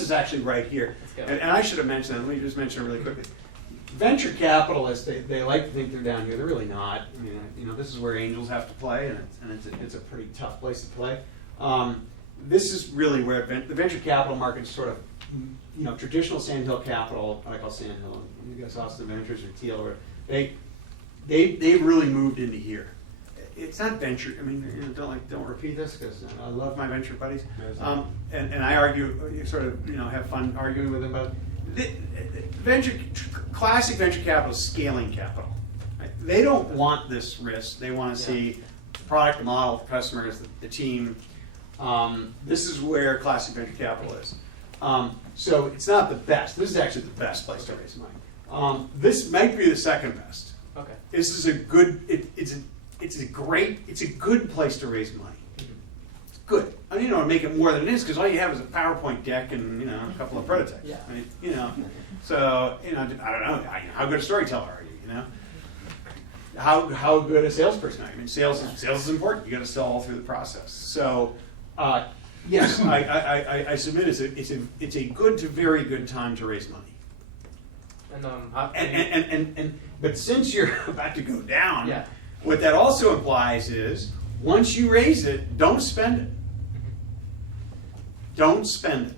is actually right here. And I should have mentioned that. Let me just mention it really quickly. Venture capitalists, they like to think they're down here. They're really not. I mean, this is where angels have to play, and it's a pretty tough place to play. This is really where the venture capital market is sort of, traditional Sand Hill Capital, I call Sand Hill, you guys Austin Ventures or TL, they've really moved into here. It's not venture. I mean, don't repeat this because I love my venture buddies, and I argue, sort of, have fun arguing with them about classic venture capital is scaling capital. Right? They don't want this risk. They want to see the product, the model, the customers, the team. This is where classic venture capital is. So it's not the best. This is actually the best place to raise money. This might be the second best. Okay. This is a good. It's a good place to raise money. It's good. I mean, make it more than it is because all you have is a PowerPoint deck and a couple of prototypes. Yeah. Right? So I don't know how good a storyteller are you? How good a salesperson are you? I mean, sales is important. You got to sell all through the process. So yes, I submit it's a good to very good time to raise money. But since you're about to go down, yeah. What that also implies is once you raise it, don't spend it. Don't spend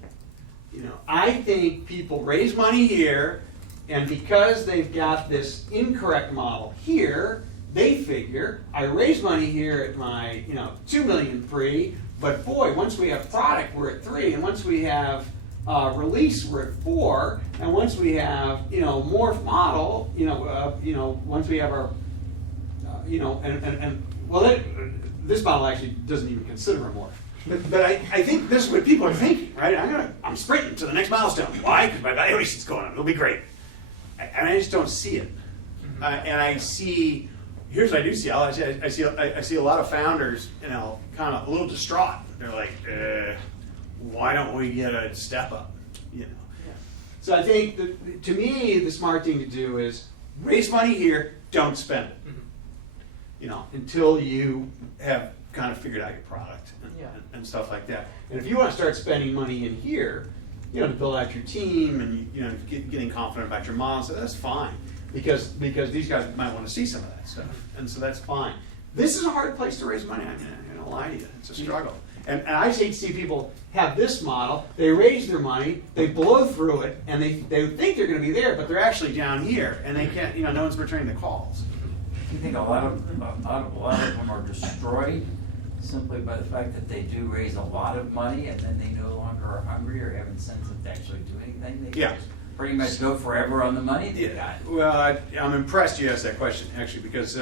it. I think people raise money here, and because they've got this incorrect model here, they figure I raise money here at my 2 million pre, but boy, once we have product, we're at 3, and once we have release, we're at 4, and once we have Morph model, once we have our this model actually doesn't even consider a Morph. But I think this is what people are thinking, right? I'm sprinting to the next milestone. Why? Because my valuation's going up. It'll be great. And I just don't see it. And I see. Here's what I do see. I see a lot of founders, kind of a little distraught. They're like, why don't we get a step up? Yeah. So I think that, to me, the smart thing to do is raise money here, don't spend it. Until you have kind of figured out your product Yeah. and stuff like that. And if you want to start spending money in here, you know, to build out your team and you know getting confident about your model, so that's fine because these guys might want to see some of that stuff, and so that's fine. This is a hard place to raise money. I mean, I don't lie to you, it's a struggle. And I hate to see people have this model. They raise their money, they blow through it, and they think they're going to be there, but they're actually down here, and they can't. You know, no one's returning the calls. Do you think a lot of them are destroyed simply by the fact that they do raise a lot of money and then they no longer are hungry or have incentive to actually do anything? They can Yeah. just pretty much go forever on the money they got. Well, I'm impressed you asked that question actually because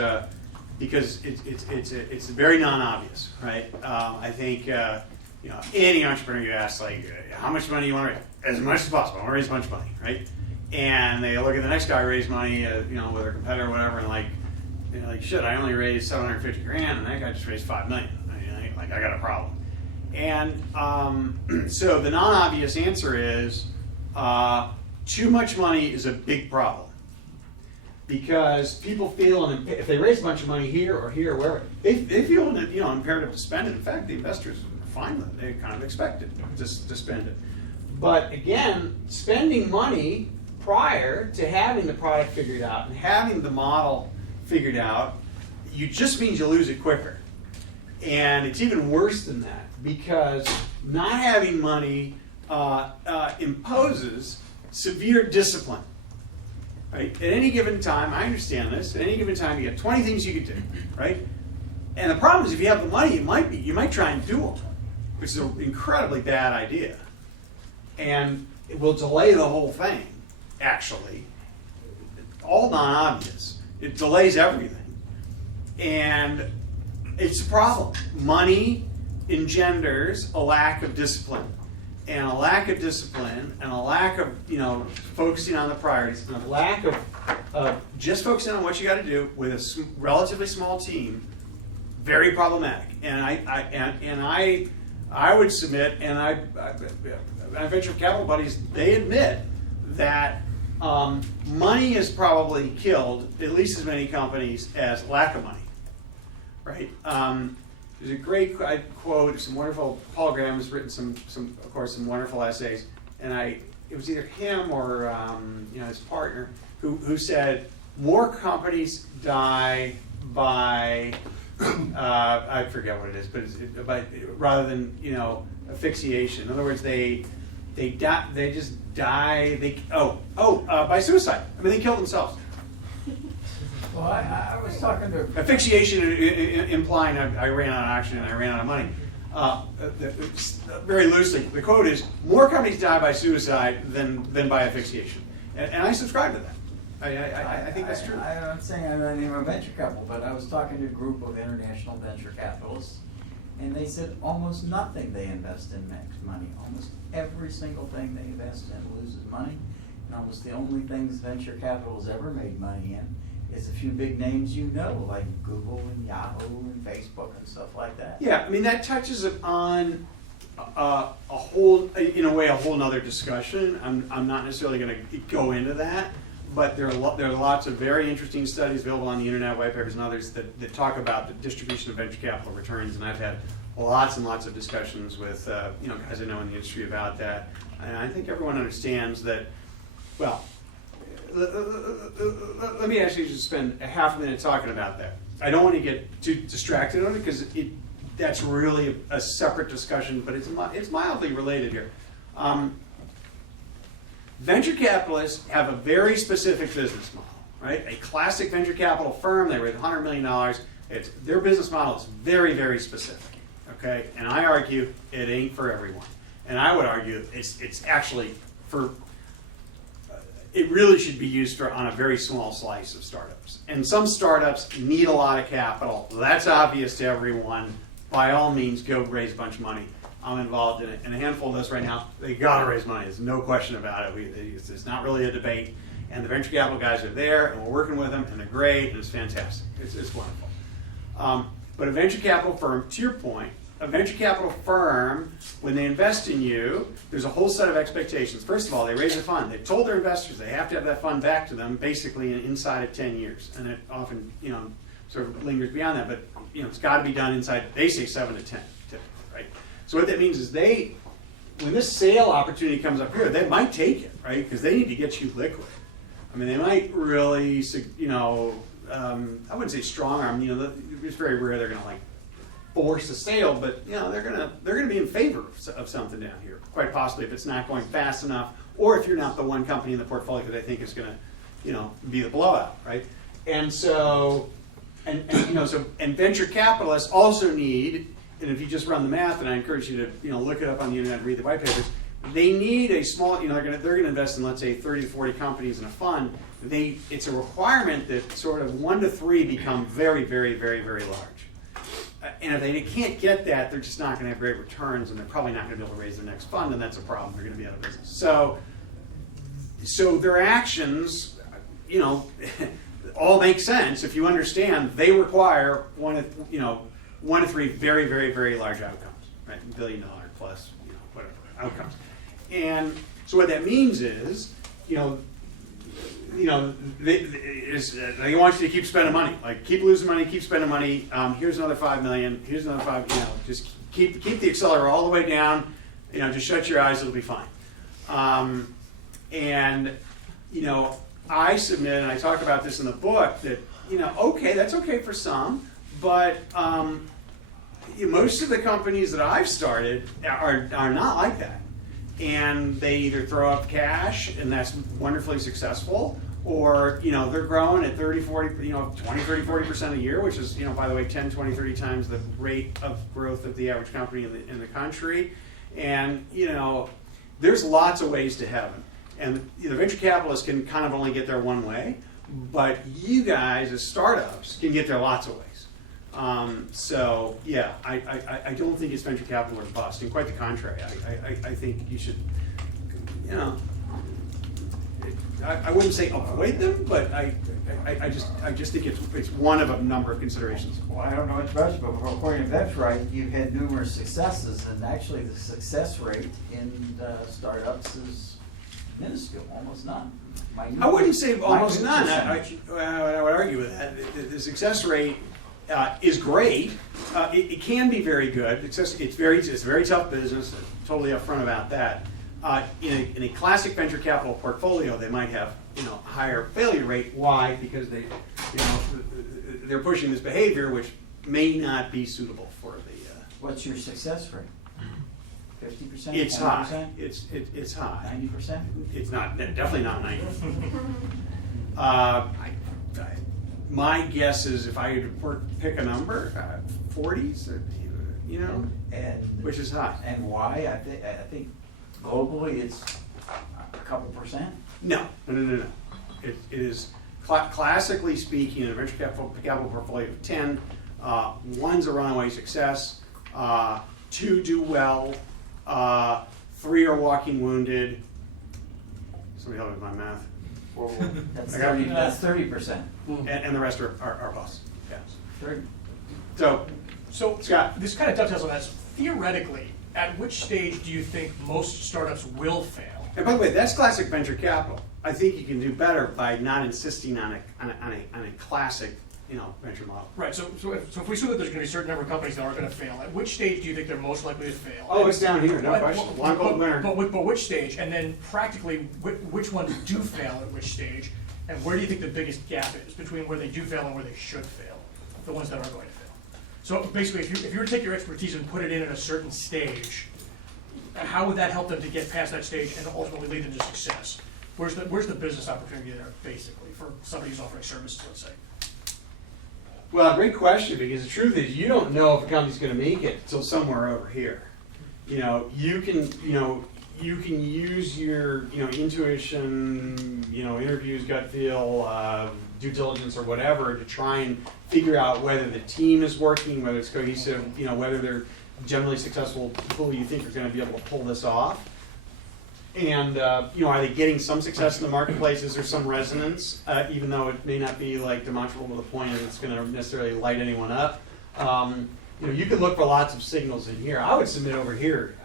it's very non-obvious, right? I think you know any entrepreneur you ask like how much money you want to raise, as much as possible. I want to raise a bunch of money, right? And they look at the next guy raise money, you know, with a competitor or whatever, and like. You know, like shit, I only raised 750 grand, and that guy just raised 5 million. I got a problem. And so the non-obvious answer is too much money is a big problem because people feel, if they raise a bunch of money here or wherever, they feel imperative to spend it. In fact, the investors are fine with it; they kind of expect it to spend it. But again, spending money prior to having the product figured out and having the model figured out, you just means you lose it quicker. And it's even worse than that because not having money imposes severe discipline. Right? At any given time, I understand this. At any given time, you get 20 things you could do, right? And the problem is, if you have the money, you might try and do them, which is an incredibly bad idea, and it will delay the whole thing. Actually, all non-obvious. It delays everything. And it's a problem. Money engenders a lack of discipline. And a lack of discipline and a lack of, focusing on the priorities and a lack of just focusing on what you got to do with a relatively small team, very problematic. And I would submit, and my venture capital buddies, they admit that money has probably killed at least as many companies as lack of money, right? There's a great quote, some wonderful, Paul Graham has written some wonderful essays, and it was either him or his partner who said more companies die by I forget what it is, but rather than asphyxiation. In other words, they just die. By suicide. I mean, they kill themselves. Well, I was talking to Asphyxiation implying I ran out of oxygen and I ran out of money. Very loosely, the quote is, more companies die by suicide than by asphyxiation. And I subscribe to that. I think that's true. I'm saying I'm not even a venture capital, but I was talking to a group of international venture capitalists, and they said almost nothing they invest in makes money. Almost every single thing they invest in loses money, and almost the only things venture capital has ever made money in is a few big names like Google and Yahoo and Facebook and stuff like that. Yeah, I mean that touches on a whole nother discussion. I'm not necessarily going to go into that, but there are lots of very interesting studies available on the internet, white papers and others that talk about the distribution of venture capital returns, and I've had lots and lots of discussions with guys I know in the industry about that, and I think everyone understands that. Well, let me actually just spend a half a minute talking about that. I don't want to get too distracted on it because that's really a separate discussion, but it's mildly related here. Venture capitalists have a very specific business model, right? A classic venture capital firm, they raise $100 million. Their business model is very, very specific, okay? And I argue it ain't for everyone. And I would argue it's actually for, it really should be used on a very small slice of startups. And some startups need a lot of capital. That's obvious to everyone. By all means, go raise a bunch of money. I'm involved in it, and a handful of us right now, they gotta raise money. There's no question about it. It's not really a debate. And the venture capital guys are there, and we're working with them, and they're great, and it's fantastic. It's wonderful. But a venture capital firm, to your point, a venture capital firm, when they invest in you, there's a whole set of expectations. First of all, they raise a fund. They've told their investors they have to have that fund back to them basically inside of 10 years. And it often, sort of lingers beyond that, but it's got to be done inside. They say 7 to 10, typically, right? So what that means is when this sale opportunity comes up here, they might take it, right? Because they need to get you liquid. I mean, they might really, I wouldn't say strong arm. It's very rare they're going to like force a sale, but they're going to be in favor of something down here. Quite possibly if it's not going fast enough, or if you're not the one company in the portfolio that they think is going to, be the blowout, right? And so, and venture capitalists also need. And if you just run the math, and I encourage you to look it up on the internet and read the white papers, they need a small, they're going to invest in, let's say, 30 to 40 companies in a fund. It's a requirement that sort of 1 to 3 become very, very, very, very large. And if they can't get that, they're just not going to have great returns, and they're probably not going to be able to raise their next fund, and that's a problem. They're going to be out of business. So their actions, all make sense if you understand they require 1 to 3 very, very, very large outcomes, right? $1 billion plus, whatever outcomes. And so what that means is, they want you to keep spending money, like keep losing money, keep spending money. Here's another 5 million. Here's another 5. Just keep the accelerator all the way down. Just shut your eyes. It'll be fine. I submit, and I talk about this in the book, that okay, that's okay for some, but most of the companies that I've started are not like that. And they either throw up cash, and that's wonderfully successful, or they're growing at 30, 40, 20, 30, 40% a year, which is, by the way, 10, 20, 30 times the rate of growth of the average company in the country. And there's lots of ways to heaven. And the venture capitalists can kind of only get there one way, but you guys as startups can get there lots of ways. So yeah, I don't think it's venture capital or bust, and quite the contrary. I think you should, I wouldn't say avoid them, but I just think it's one of a number of considerations. Well, I don't know much about you, but according to that's right, you've had numerous successes, and actually the success rate in startups is minuscule, almost none. I wouldn't say almost none. percentage. I would argue with that. The success rate is great. It can be very good. It's a very tough business. I'm totally upfront about that. In a classic venture capital portfolio, they might have higher failure rate. Why? Because they're pushing this behavior which may not be suitable for the. What's your success rate? 50%? It's 20%? high. It's high. 90%? It's not definitely not 90. My guess is if I had to pick a number, 40s, And which is high. And why? I think globally it's a couple percent. No. It is classically speaking, in a venture capital portfolio of 10, one's a runaway success, 2 do well, 3 are walking wounded. Somebody help me with my math. That's I got 30. you. That's 30%. And the rest are busts. Yeah. 30. So, So Scott. this kind of dovetails on that. So theoretically, at which stage do you think most startups will fail? And by the way, that's classic venture capital. I think you can do better by not insisting on a classic, venture model. Right. So if we assume that there's going to be a certain number of companies that are going to fail, at which stage do you think they're most likely to fail? Oh, it's down here, no But- question. Long cold winter. But which stage? And then practically, which ones do fail at which stage? And where do you think the biggest gap is between where they do fail and where they should fail? The ones that are going to fail. So basically, if you were to take your expertise and put it in at a certain stage, how would that help them to get past that stage and ultimately lead them to success? Where's the business opportunity there, basically, for somebody who's offering services, let's say? Well, great question, because the truth is you don't know if a company's going to make it until somewhere over here. You can use your intuition, interviews, gut feel, due diligence, or whatever to try and figure out whether the team is working, whether it's cohesive, whether they're generally successful people you think are going to be able to pull this off. And are they getting some success in the marketplace? Is there some resonance, even though it may not be like demonstrable to the point that it's going to necessarily light anyone up? You can look for lots of signals in here. I would submit over here.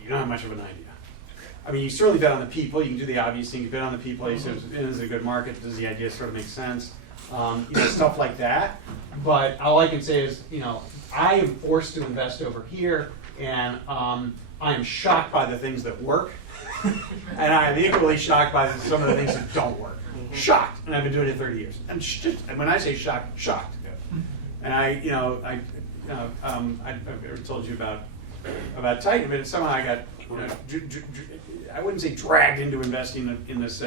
You don't have much of an idea. I mean, you certainly bet on the people. You can do the obvious thing. You bet on the people. You say, is it a good market? Does the idea sort of make sense? stuff like that. But all I can say is, I am forced to invest over here, and I am shocked by the things that work, and I am equally shocked by some of the things that don't work. Shocked, and I've been doing it 30 years. And when I say shocked, shocked. And I've already told you about Titan, but somehow I got, I wouldn't say dragged into investing in this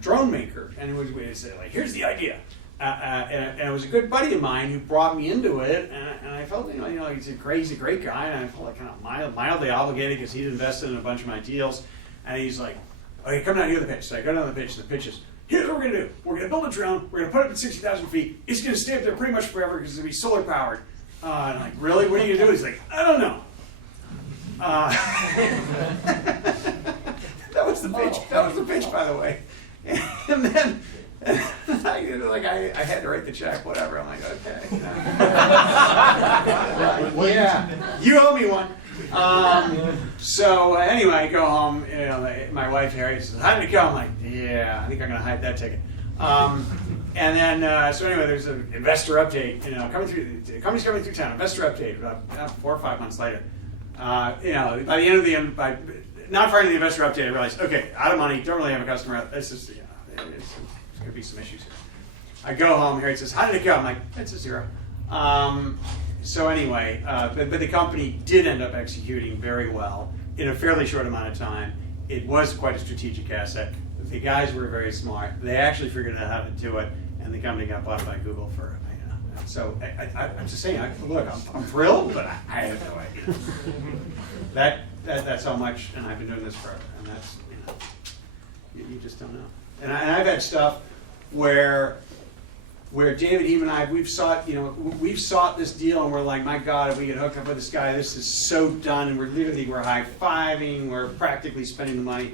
drone maker, and it was like, here's the idea. And it was a good buddy of mine who brought me into it, and I felt, he's a great guy, and I felt like kind of mildly obligated because he'd invested in a bunch of my deals, and he's like, okay, come down here to the pitch. So I go down to the pitch. The pitch is, here's what we're going to do. We're going to build a drone. We're going to put it up at 60,000 feet. It's going to stay up there pretty much forever because it's going to be solar powered. And I'm like, really? What are you going to do? He's like, I don't know. That was the pitch. That was the pitch, by the way. And then I had to write the check, whatever. I'm like, okay. Yeah, you owe me one. So anyway, I go home. My wife Harry says, "How did it go?" I'm like, "Yeah, I think I'm gonna hide that ticket." And then so anyway, there's an investor update. Coming through. The company's coming through town. Investor update about 4 or 5 months later. By the end of by not far into the investor update, I realized, okay, out of money, don't really have a customer. This is it's going to be some issues here. I go home. Harry says, "How did it go?" I'm like, "It's a 0." So anyway, but the company did end up executing very well in a fairly short amount of time. It was quite a strategic asset. The guys were very smart. They actually figured out how to do it, and the company got bought by Google for. So I'm just saying. Look, I'm thrilled, but I have no idea. That's how much, and I've been doing this forever, and that's you just don't know. And I've had stuff where David, Heem, and I, we've sought this deal, and we're like, my God, if we get hooked up with this guy, this is so done, and we're high-fiving, we're practically spending the money,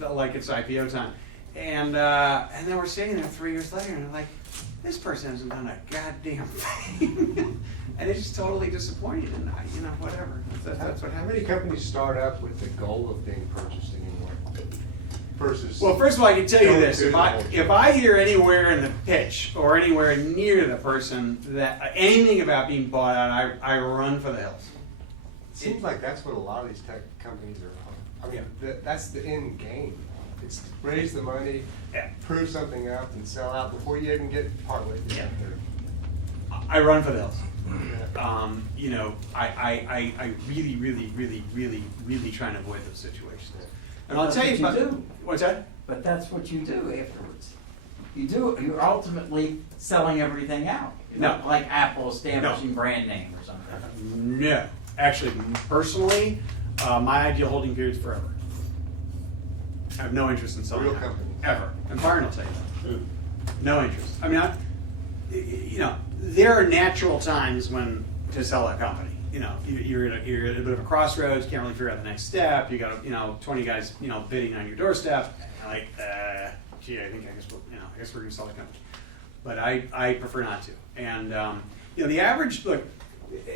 like it's IPO time. And then we're sitting there 3 years later, and I'm like, this person hasn't done a goddamn thing. And it's just totally disappointing, and whatever. That's what How happens. many companies start up with the goal of being purchased anymore? Versus. Well, first of all, I can tell you going this: through the whole chain. if I hear anywhere in the pitch or anywhere near the person that anything about being bought out, I run for the hills. It seems like that's what a lot of these tech companies are. I mean, that's the end game. It's raise the money, prove something out, and sell out before you even get partway through. Yeah. I run for the hills. Yeah. I really, really, really, really, really try and avoid those situations. And I'll That's tell you, what you do. What's that? But that's what you do afterwards. You're ultimately selling everything out. No. Like Apple establishing No. brand name or something. No. Actually, personally, my ideal holding period is forever. I have no interest in selling Real it. company. Ever. And Byron will tell you that. No interest. I mean, there are natural times when to sell a company. You're at a bit of a crossroads. Can't really figure out the next step. You got 20 guys bidding on your doorstep. And like, gee, I guess we're gonna sell the company. But I prefer not to. And the average look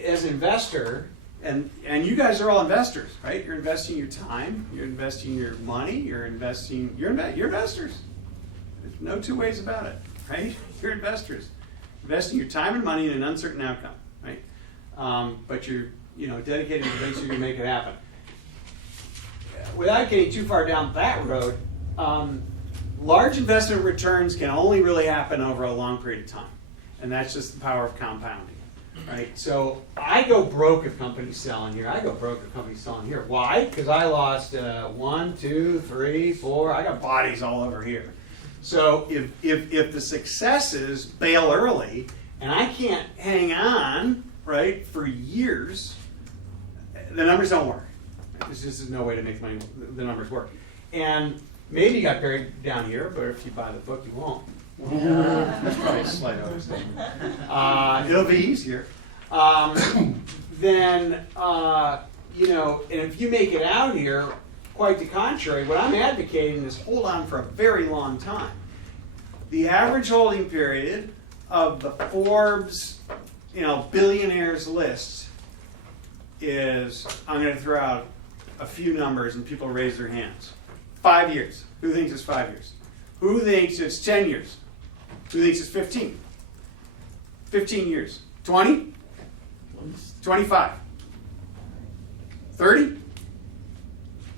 as an investor, and you guys are all investors, right? You're investing your time. You're investing your money. You're investors. There's no two ways about it, right? You're investors. Investing your time and money in an uncertain outcome, right? But you're, dedicated to things you're going to make it happen. Without getting too far down that road, large investment returns can only really happen over a long period of time, and that's just the power of compounding, right? So I go broke if companies sell in here. I go broke if companies sell in here. Why? Because I lost 1, 2, 3, 4. I got bodies all over here. So if the successes bail early and I can't hang on, right, for years, the numbers don't work. There's just no way to make the numbers work. And maybe you got buried down here, but if you buy the book, you won't. That's probably a slight overstatement. It'll be easier. And if you make it out here, quite the contrary, what I'm advocating is hold on for a very long time. The average holding period of the Forbes, billionaires list is, I'm going to throw out a few numbers and people raise their hands. 5 years. Who thinks it's 5 years? Who thinks it's 10 years? Who thinks it's 15? 15 years. 20? 25? 30?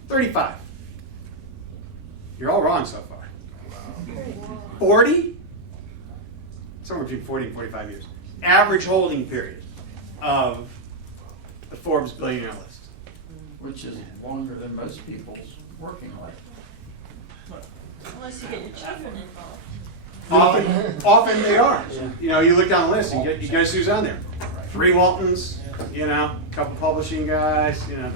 35? You're all wrong so far. 40? Somewhere between 40 and 45 years. Average holding period of the Forbes billionaire list. Which is longer than most people's working life. Unless you get your children involved. Often they are. You know, you look down the list and you guys who's on there. 3 Waltons, you know, a couple publishing guys, you know,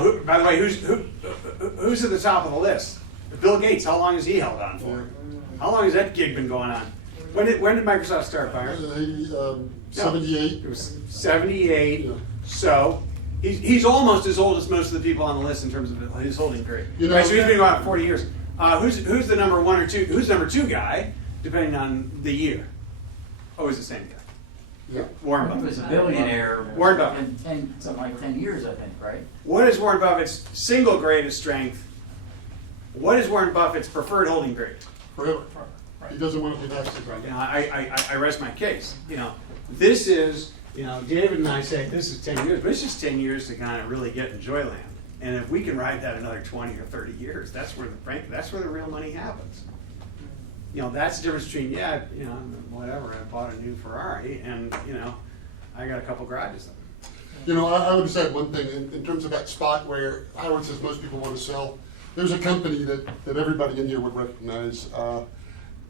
who, by the way, who's at the top of the list? Bill Gates. How long has he held on for? How long has that gig been going on? When did Microsoft start, Byron? 78. It was 78. Yeah. So he's almost as old as most of the people on the list in terms of his holding period. You know, Right, so he's been going on 40 years. Who's the number 1 or 2? Who's number 2 guy, depending on the year? Always the same guy. Yeah. Warren He was Buffett. a billionaire Warren Buffett. in 10, something like 10 years, I think, right? What is Warren Buffett's single greatest strength? What is Warren Buffett's preferred holding period? Forever. He doesn't want to pay taxes. You know, I rest my case. You know, this is, you know, David and I say this is 10 years, but it's just 10 years to kind of really get in Joyland. And if we can ride that another 20 or 30 years, that's where the real money happens. You know, that's the difference between, you know, whatever, I bought a new Ferrari and, you know, I got a couple garages. You know, I would have said one thing in terms of that spot where Howard says most people want to sell. There's a company that everybody in here would recognize,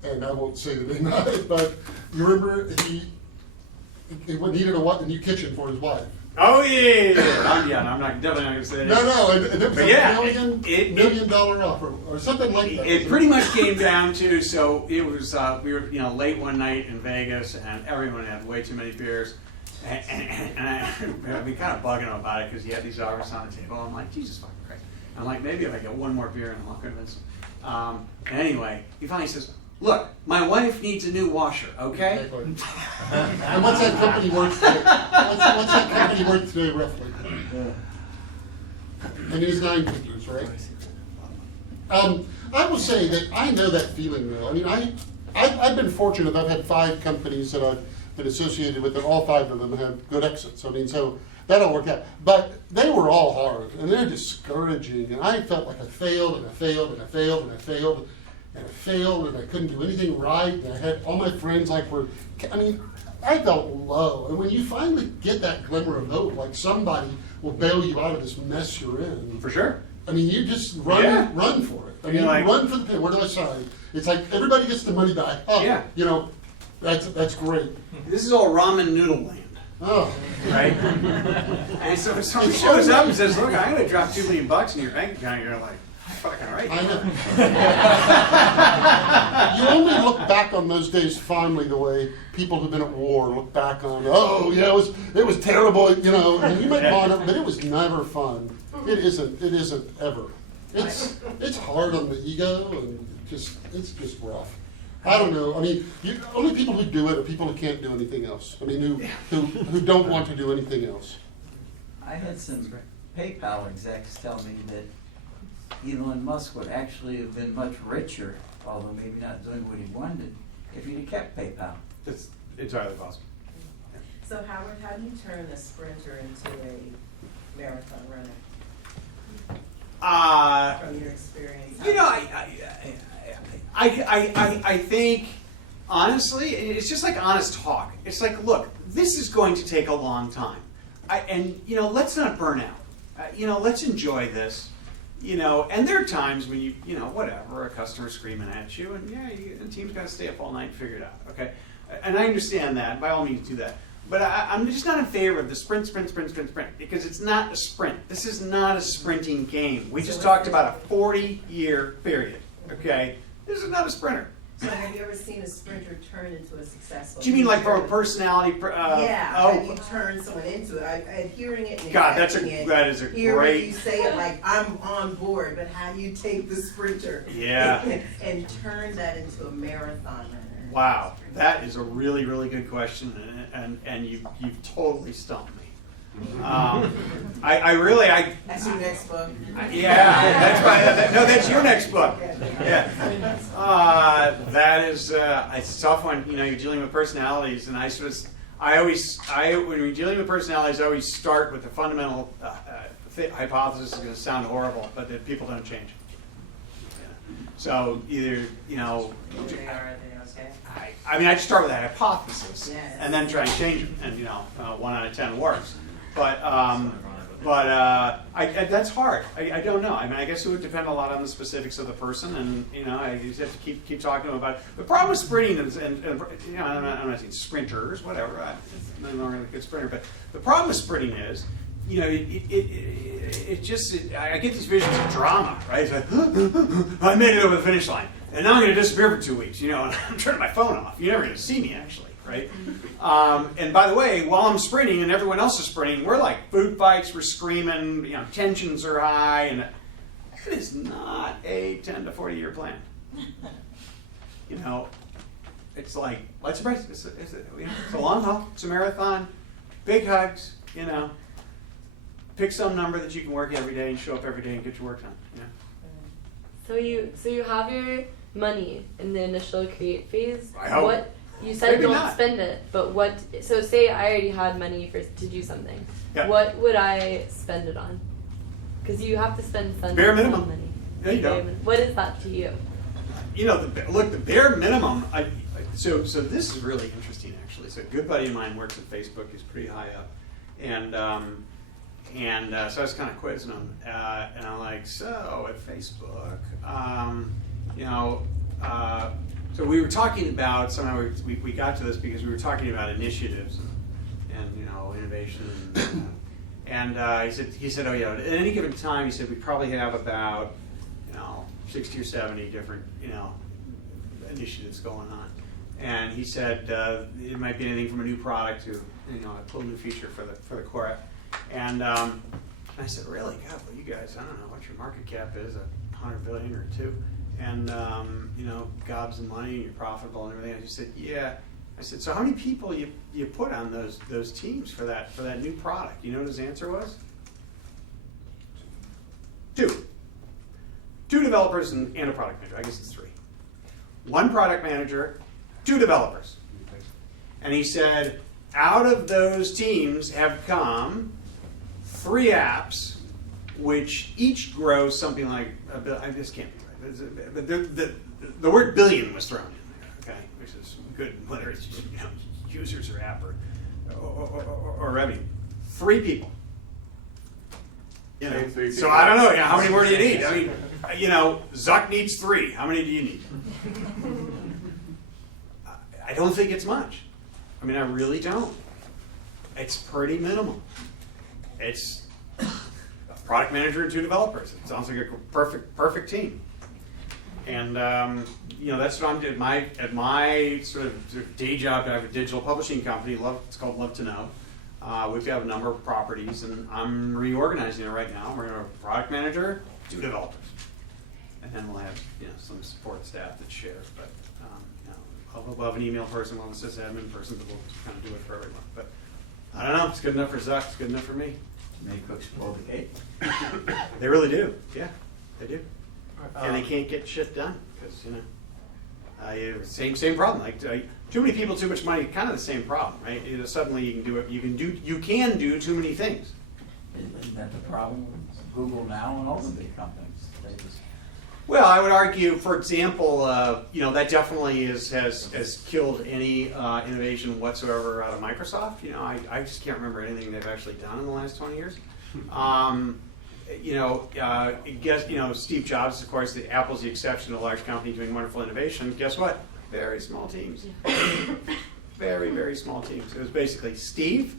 and I won't say the name of it, but you remember he needed a new kitchen for his wife. Oh yeah, I'm not definitely not gonna say that. No, and it was But a yeah, $1 million offer or something like that. It pretty much came down to, so it was, we were, you know, late one night in Vegas and everyone had way too many beers. And we kind of bugging him about it because he had these offers on the table. I'm like, Jesus fucking Christ. I'm like, maybe if I get one more beer and I'll convince him. And anyway, he finally says, look, my wife needs a new washer, okay? And what's that company worth today? What's that company worth today, roughly? And he's 9 figures, right? I will say that I know that feeling though. I mean, I've been fortunate. I've had 5 companies that I've been associated with, and all 5 of them have good exits. I mean, so that all worked out. But they were all hard, and they're discouraging. And I felt like I failed, and I failed, and I failed, and I failed, and I failed, and I couldn't do anything right. And I had all my friends like were, I mean, I felt low. And when you finally get that glimmer of hope, like somebody will bail you out of this mess you're in. For sure. I mean, you just run for it. I mean, You're like- run for the pin. Where do I sign? It's like everybody gets the money back. Oh, Yeah. you know, that's great. This is all ramen noodle land, Oh, right? And so if someone shows up and says, look, I'm gonna drop $2 million in your bank account, you're like, fucking right. I know. You only look back on those days fondly the way people who've been at war look back on. Oh, yeah, it was terrible, you know. And you might bond it, but it was never fun. It isn't ever. It's hard on the ego, and it's just rough. I don't know. I mean, only people who do it are people who can't do anything else. I mean, who don't want to do anything else. I had some PayPal execs tell me that Elon Musk would actually have been much richer, although maybe not doing what he wanted, if he'd have kept PayPal. It's entirely possible. So Howard, how do you turn a sprinter into a marathon runner from your experience? You know, I think, honestly, it's just like honest talk. It's like, look, this is going to take a long time. And, you know, let's not burn out. You know, let's enjoy this. You know, and there are times when you know, whatever, a customer screaming at you, and the team's got to stay up all night and figure it out, okay? And I understand that. By all means, do that. But I'm just not in favor of the sprint, because it's not a sprint. This is not a sprinting game. We just talked about a 40-year period, okay? This is not a sprinter. So have you ever seen a sprinter turn into a successful? Do you mean like from a personality? How you turn someone into it. I'm hearing it and God, that is a hear great. you say it like I'm on board, but how do you take the sprinter and turn that into a marathon runner? Wow, that is a really, really good question, and you've totally stumped me. I really, That's your next book. yeah, that's my, no, that's your next book. Yeah. That is, it's a tough one. You know, you're dealing with personalities, and when you're dealing with personalities, I always start with the fundamental hypothesis. Is going to sound horrible, but that people don't change. Yeah. So either, you know, They are, they okay? I mean, I start with that hypothesis, Yes. and then try and change it, and 1 out of 10 works. But that's hard. I don't know. I mean, I guess it would depend a lot on the specifics of the person, and I just have to keep talking to them about it. The problem with sprinting is, and I'm not saying sprinters, whatever. I'm not really a good sprinter, but the problem with sprinting is, it just I get these visions of drama, right? It's like, I made it over the finish line, and now I'm going to disappear for 2 weeks. And I'm turning my phone off. You're never going to see me, actually. Right? And by the way, while I'm sprinting and everyone else is sprinting, we're like food fights, we're screaming, tensions are high, and it is not a 10 to 40 year plan. It's like, let's embrace it. It's a long haul, it's a marathon, big hugs, pick some number that you can work every day and show up every day and get your work done. So you have your money in the initial create phase. I hope. You said Maybe don't not. spend it, but so say I already had money to do something. Yeah. What would I spend it on? Because you have to spend some Bare minimum. money. No, you don't. What is that to you? The bare minimum. So this is really interesting, actually. So a good buddy of mine works at Facebook. He's pretty high up, and so I was kind of quizzing him, and I'm like, so at Facebook, so we were talking about somehow we got to this because we were talking about initiatives and innovation and he said, oh yeah, at any given time, he said, we probably have about 60 or 70 different initiatives going on, and he said it might be anything from a new product to a cool new feature for the core app, and I said, really, God, well, you guys, I don't know what your market cap is, 100 billion or 2. And gobs of money and you're profitable and everything. I just said, yeah. I said, so how many people you put on those teams for that new product? You know what his answer was? 2. 2 developers and a product manager. I guess it's 3. 1 product manager, 2 developers. And he said, out of those teams have come 3 apps, which each grows something like a billion. I just can't be right. But the word billion was thrown in there, okay, which is good, whether it's users or app or revenue. 3 people. So I don't know. How many more do you need? I mean, Zuck needs 3. How many do you need? I don't think it's much. I mean, I really don't. It's pretty minimal. It's a product manager and 2 developers. It sounds like a perfect team. And that's what I'm doing. At my sort of day job, I have a digital publishing company. It's called Love to Know. We have a number of properties, and I'm reorganizing it right now. We're going to have a product manager, 2 developers, and then we'll have some support staff that shares. But we'll have an email person, we'll have a sysadmin person, but we'll just kind of do it for everyone. But I don't know. It's good enough for Zuck. It's good enough for me. Make cooks blow the cake. They really do. Yeah, they do. And they can't get shit done because same problem. Like too many people, too much money. Kind of the same problem, right? Suddenly you can do too many things. Isn't that the problem with Google now and all the big companies? Well, I would argue, for example, that definitely has killed any innovation whatsoever out of Microsoft. I just can't remember anything they've actually done in the last 20 years. Steve Jobs, of course, Apple's the exception, a large company doing wonderful innovation. Guess what? Very small teams. Very, very small teams. It was basically Steve,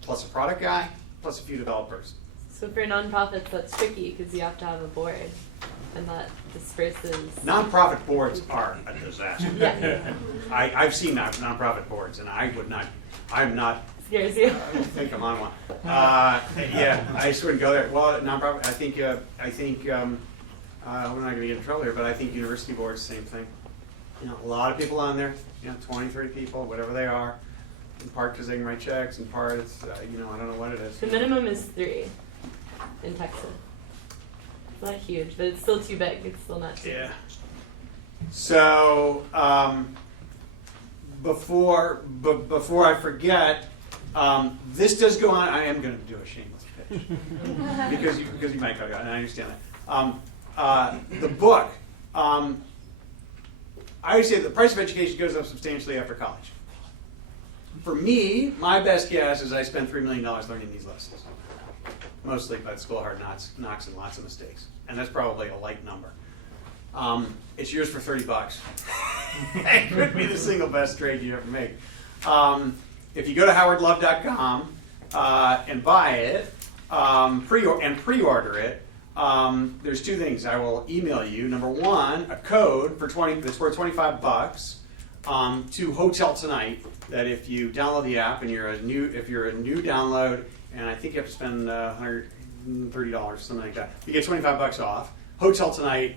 plus a product guy, plus a few developers. So for nonprofits, that's tricky because you have to have a board, and that disperses. Nonprofit boards are a disaster. Yeah. I've seen nonprofit boards, and I'm not. Scares you. I don't think I'm on one. Yeah, I just wouldn't go there. Well, nonprofit. I think we're not going to get in trouble here, but I think university boards, same thing. A lot of people on there. 20, 30 people, whatever they are. In part because they can write checks, in part it's, you know, I don't know what it is. The minimum is 3 in Texas. It's not huge, but it's still too big. It's still not too Yeah. So, before I forget, this does go on. I am going to do a shameless pitch because you might go, and I understand that. The book, I would say the price of education goes up substantially after college. For me, my best guess is I spent $3 million learning these lessons, mostly by the School of Hard Knocks and lots of mistakes, and that's probably a light number. It's yours for $30. It could be the single best trade you ever make. If you go to howardlove.com and buy it, pre-order it, there's 2 things. I will email you. Number 1, a code for that's worth $25 to Hotel Tonight. That if you download the app and if you're a new download, and I think you have to spend $130, something like that, you get $25 off. Hotel Tonight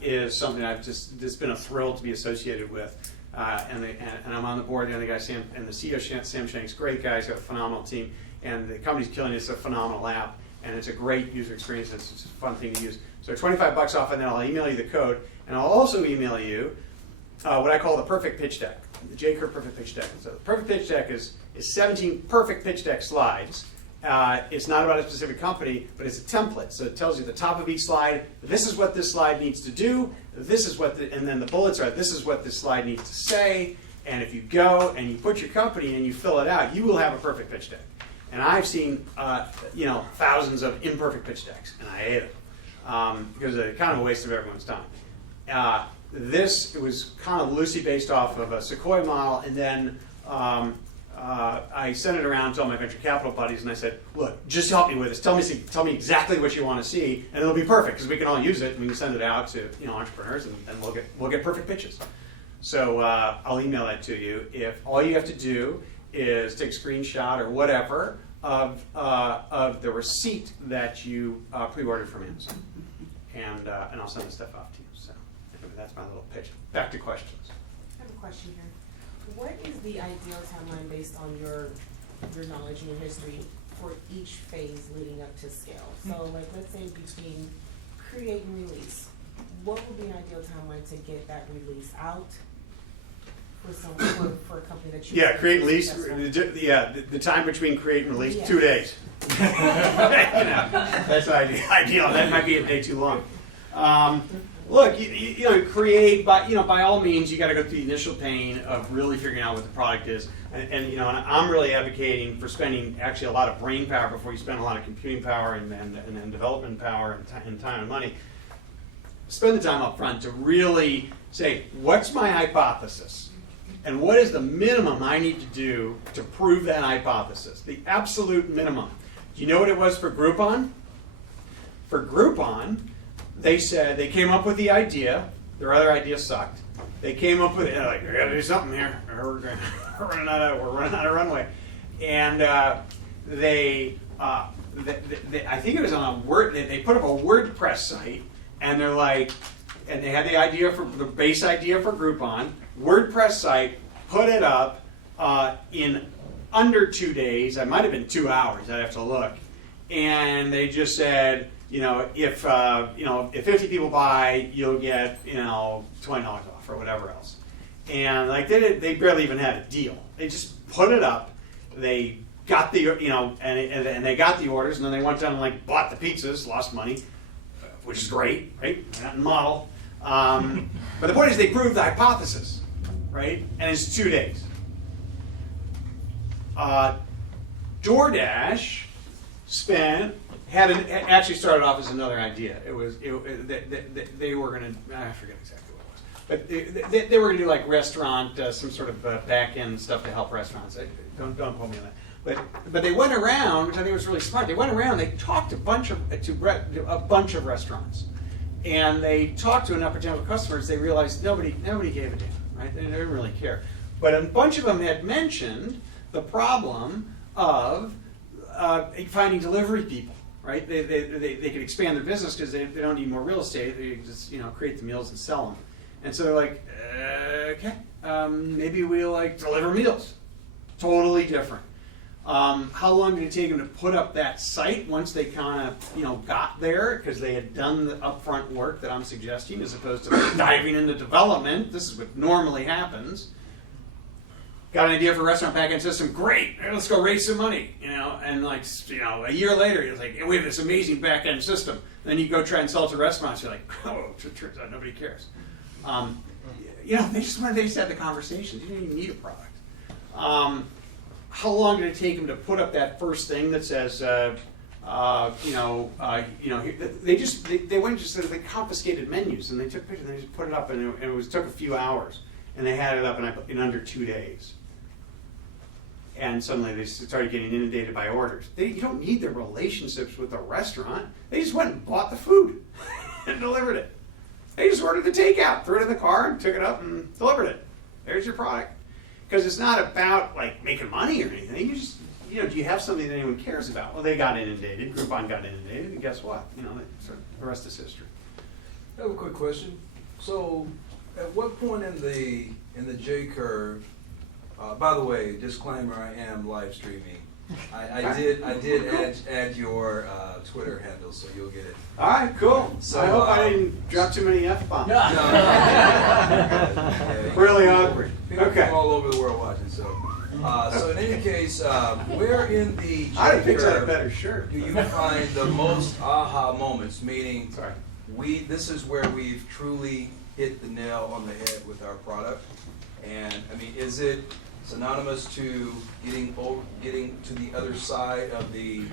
is something it's been a thrill to be associated with, and I'm on the board. And the guy Sam and the CEO Sam Shank's great guy. He's got a phenomenal team, and the company's killing it. It's a phenomenal app, and it's a great user experience. It's a fun thing to use. So $25 off, and then I'll email you the code, and I'll also email you what I call the perfect pitch deck, the J. Curve perfect pitch deck. So the perfect pitch deck is 17 perfect pitch deck slides. It's not about a specific company, but it's a template. So it tells you at the top of each slide, this is what this slide needs to do. This is what, and then the bullets are, this is what this slide needs to say. And if you go and you put your company and you fill it out, you will have a perfect pitch deck. And I've seen, thousands of imperfect pitch decks, and I hate them because they're kind of a waste of everyone's time. It was kind of loosely based off of a Sequoia model, and then I sent it around to all my venture capital buddies, and I said, look, just help me with this. Tell me exactly what you want to see, and it'll be perfect, because we can all use it, and we can send it out to entrepreneurs, and we'll get perfect pitches. So I'll email that to you. If all you have to do is take a screenshot or whatever of the receipt that you pre-ordered from Amazon, and I'll send the stuff off to you. So anyway, that's my little pitch. Back to questions. I have a question here. What is the ideal timeline based on your knowledge and your history for each phase leading up to scale? So like, let's say between create and release, what would be an ideal timeline to get that release out for a company that you create and release. The time between create and release, Yes. 2 days. That's ideal. That might be a day too long. Look, create by all means. You got to go through the initial pain of really figuring out what the product is, and I'm really advocating for spending actually a lot of brain power before you spend a lot of computing power and development power and time and money. Spend the time up front to really say, what's my hypothesis? And what is the minimum I need to do to prove that hypothesis? The absolute minimum. Do you know what it was for Groupon? For Groupon, they said they came up with the idea. Their other idea sucked. They came up with it. They're like, we got to do something here. We're running out of runway. And I think it was on a Word. They put up a WordPress site, and they're like, and they had the idea for the base idea for Groupon. WordPress site, put it up in under 2 days. It might have been 2 hours. I'd have to look. And they just said, if 50 people buy, you'll get $20 off or whatever else. And like they barely even had a deal. They just put it up. They got the and they got the orders, and then they went down and bought the pizzas, lost money, which is great, right? That model. But the point is, they proved the hypothesis, right? And it's 2 days. DoorDash actually started off as another idea. They were going to, I forget exactly what it was, but they were going to do restaurant, some sort of back end stuff to help restaurants. Don't quote me on that. But they went around, which I think was really smart. They went around. They talked to a bunch of restaurants, and they talked to enough potential customers. They realized nobody gave a damn, right? They didn't really care. But a bunch of them had mentioned the problem of finding delivery people, right? They could expand their business because they don't need more real estate. They just create the meals and sell them. And so they're like, okay, maybe we'll deliver meals Totally different. How long did it take them to put up that site once they kind of, got there because they had done the upfront work that I'm suggesting, as opposed to diving into development? This is what normally happens. Got an idea for a restaurant backend system? Great, let's go raise some money. And a year later, you're like, we have this amazing backend system. Then you go try and sell it to restaurants. You're like, oh, it turns out nobody cares. They just had the conversations. You didn't even need a product. How long did it take them to put up that first thing that says, they confiscated menus and they took pictures and they just put it up and it took a few hours and they had it up in under 2 days. And suddenly they started getting inundated by orders. You don't need the relationships with the restaurant. They just went and bought the food and delivered it. They just ordered the takeout, threw it in the car and took it up and delivered it. There's your product. Because it's not about making money or anything. You just, do you have something that anyone cares about? Well, they got inundated. Groupon got inundated, and guess what? The rest is history. I have a quick question. So, at what point in the J curve? By the way, disclaimer: I am live streaming. I did add your Twitter handle, so you'll get it. All right, cool. So I hope I didn't drop too many F-bombs. No. Really awkward. People Okay. from all over the world watching. So in any case, where in the J I'd have picked out a curve better shirt. do you find the most aha moments? Meaning, Sorry. this is where we've truly hit the nail on the head with our product. And I mean, is it synonymous to getting to the other side of the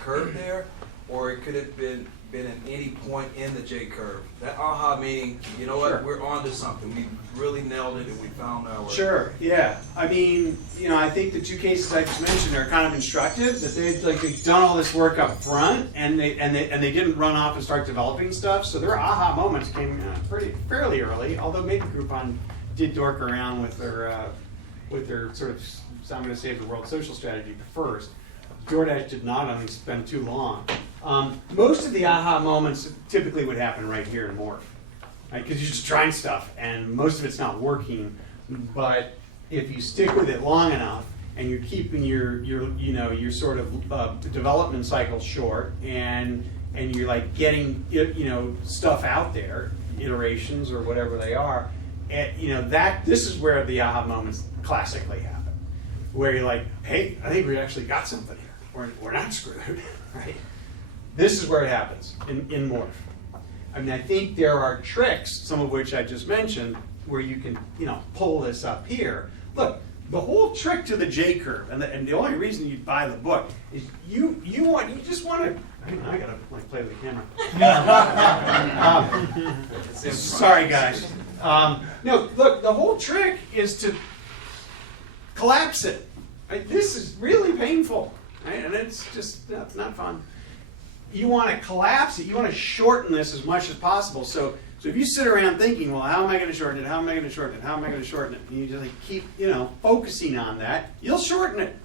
curve there, or it could have been at any point in the J curve? That aha meaning, you know what, Sure. we're on to something. We really nailed it, and we found our. Sure. Yeah. I mean, I think the two cases I just mentioned are kind of instructive. That they've done all this work up front, and they didn't run off and start developing stuff. So their aha moments came fairly early. Although maybe Groupon did dork around with their sort of, I'm going to save the world social strategy first. DoorDash did not, I think, spend too long. Most of the aha moments typically would happen right here in Morph, right? Because you're just trying stuff and most of it's not working. But if you stick with it long enough and you're keeping your sort of development cycle short and you're getting stuff out there, iterations or whatever they are, this is where the aha moments classically happen, where you're like, hey, I think we actually got something here. We're not screwed, right? This is where it happens in Morph. I mean, I think there are tricks, some of which I just mentioned, where you can pull this up here. Look, the whole trick to the J curve, and the only reason you buy the book is you just want to. I gotta play with the camera. Sorry, guys. No, look, the whole trick is to collapse it. Right? This is really painful, right? And it's just not fun. You want to collapse it. You want to shorten this as much as possible. So if you sit around thinking, well, how am I going to shorten it? How am I going to shorten it? How am I going to shorten it? And you just keep, focusing on that. You'll shorten it.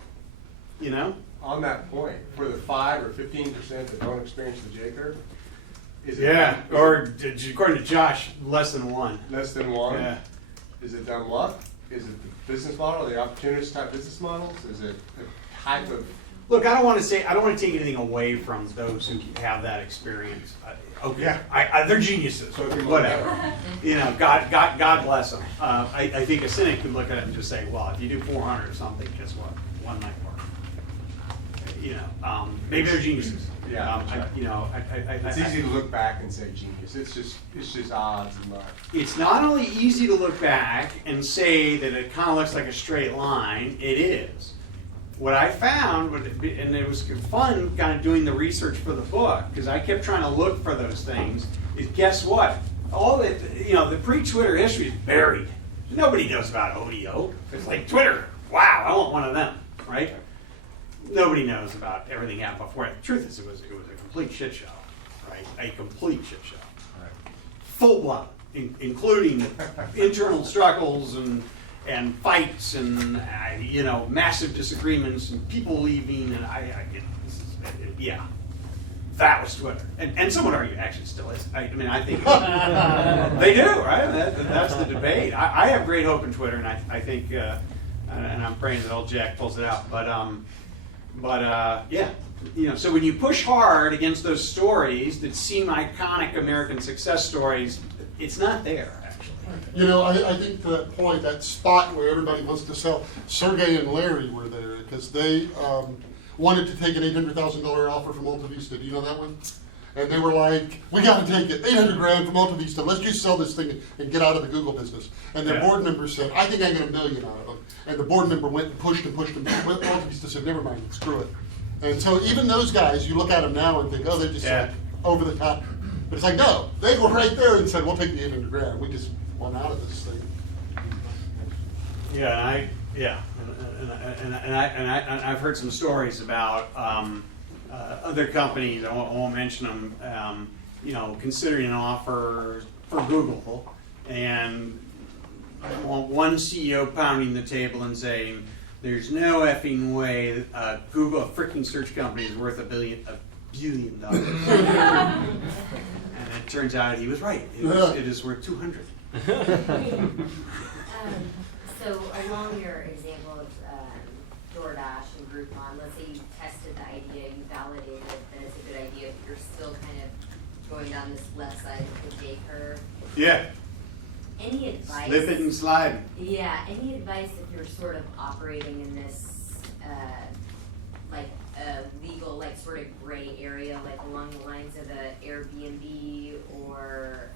On that point, for the 5 or 15% that don't experience the J curve, or according to Josh, less than 1. Less than 1? Yeah. Is it dumb luck? Is it the business model, the opportunist type business models? Is it a type of... Look, I don't want to take anything away from those who have that experience. Okay, yeah. They're geniuses. Whatever. God bless them. I think a cynic could look at it and just say, well, if you do 400 or something, guess what? One might work. Maybe they're geniuses. Yeah. It's easy to look back and say genius. It's just odds and luck. It's not only easy to look back and say that it kind of looks like a straight line. It is. What I found, and it was fun kind of doing the research for the book, because I kept trying to look for those things, is guess what? All the pre-Twitter history is buried. Nobody knows about ODO. It's like Twitter. Wow, I want one of them, right? Nobody knows about everything happened before. The truth is, it was a complete shit show, right? A complete shit show. Right. Full blown, including internal struggles and fights and massive disagreements and people leaving and that was Twitter. And some would argue actually still is. I think they do, right? That's the debate. I have great hope in Twitter, and I think and I'm praying that old Jack pulls it out. But yeah, so when you push hard against those stories that seem iconic American success stories, it's not there. I think to that point, that spot where everybody wants to sell, Sergey and Larry were there because they wanted to take an $800,000 offer from Alta Vista. Do you know that one? And they were like, we got to take it, $800,000 from Alta Vista. Let's just sell this thing and get out of the Google business. And their board member said, I think I get $1 million out of it. And the board member went and pushed and pushed and pushed. Alta Vista said, never mind, screw it. And so even those guys, you look at them now and think, oh, they're just like over the top. But it's like, no, they were right there and said, we'll take the $800,000. We just want out of this thing. Yeah, and I've heard some stories about other companies. I won't mention them. Considering an offer for Google, and one CEO pounding the table and saying, "There's no effing way Google, a freaking search company, is worth $1 billion." And it turns out he was right. It is worth 200. So along your example of DoorDash and Groupon, let's say you tested the idea, you validated that it's a good idea, but you're still kind of going down this left side of the J curve. Yeah. Any advice? Slip it and slide. Yeah. Any advice if you're sort of operating in this legal, sort of gray area, along the lines of a Airbnb or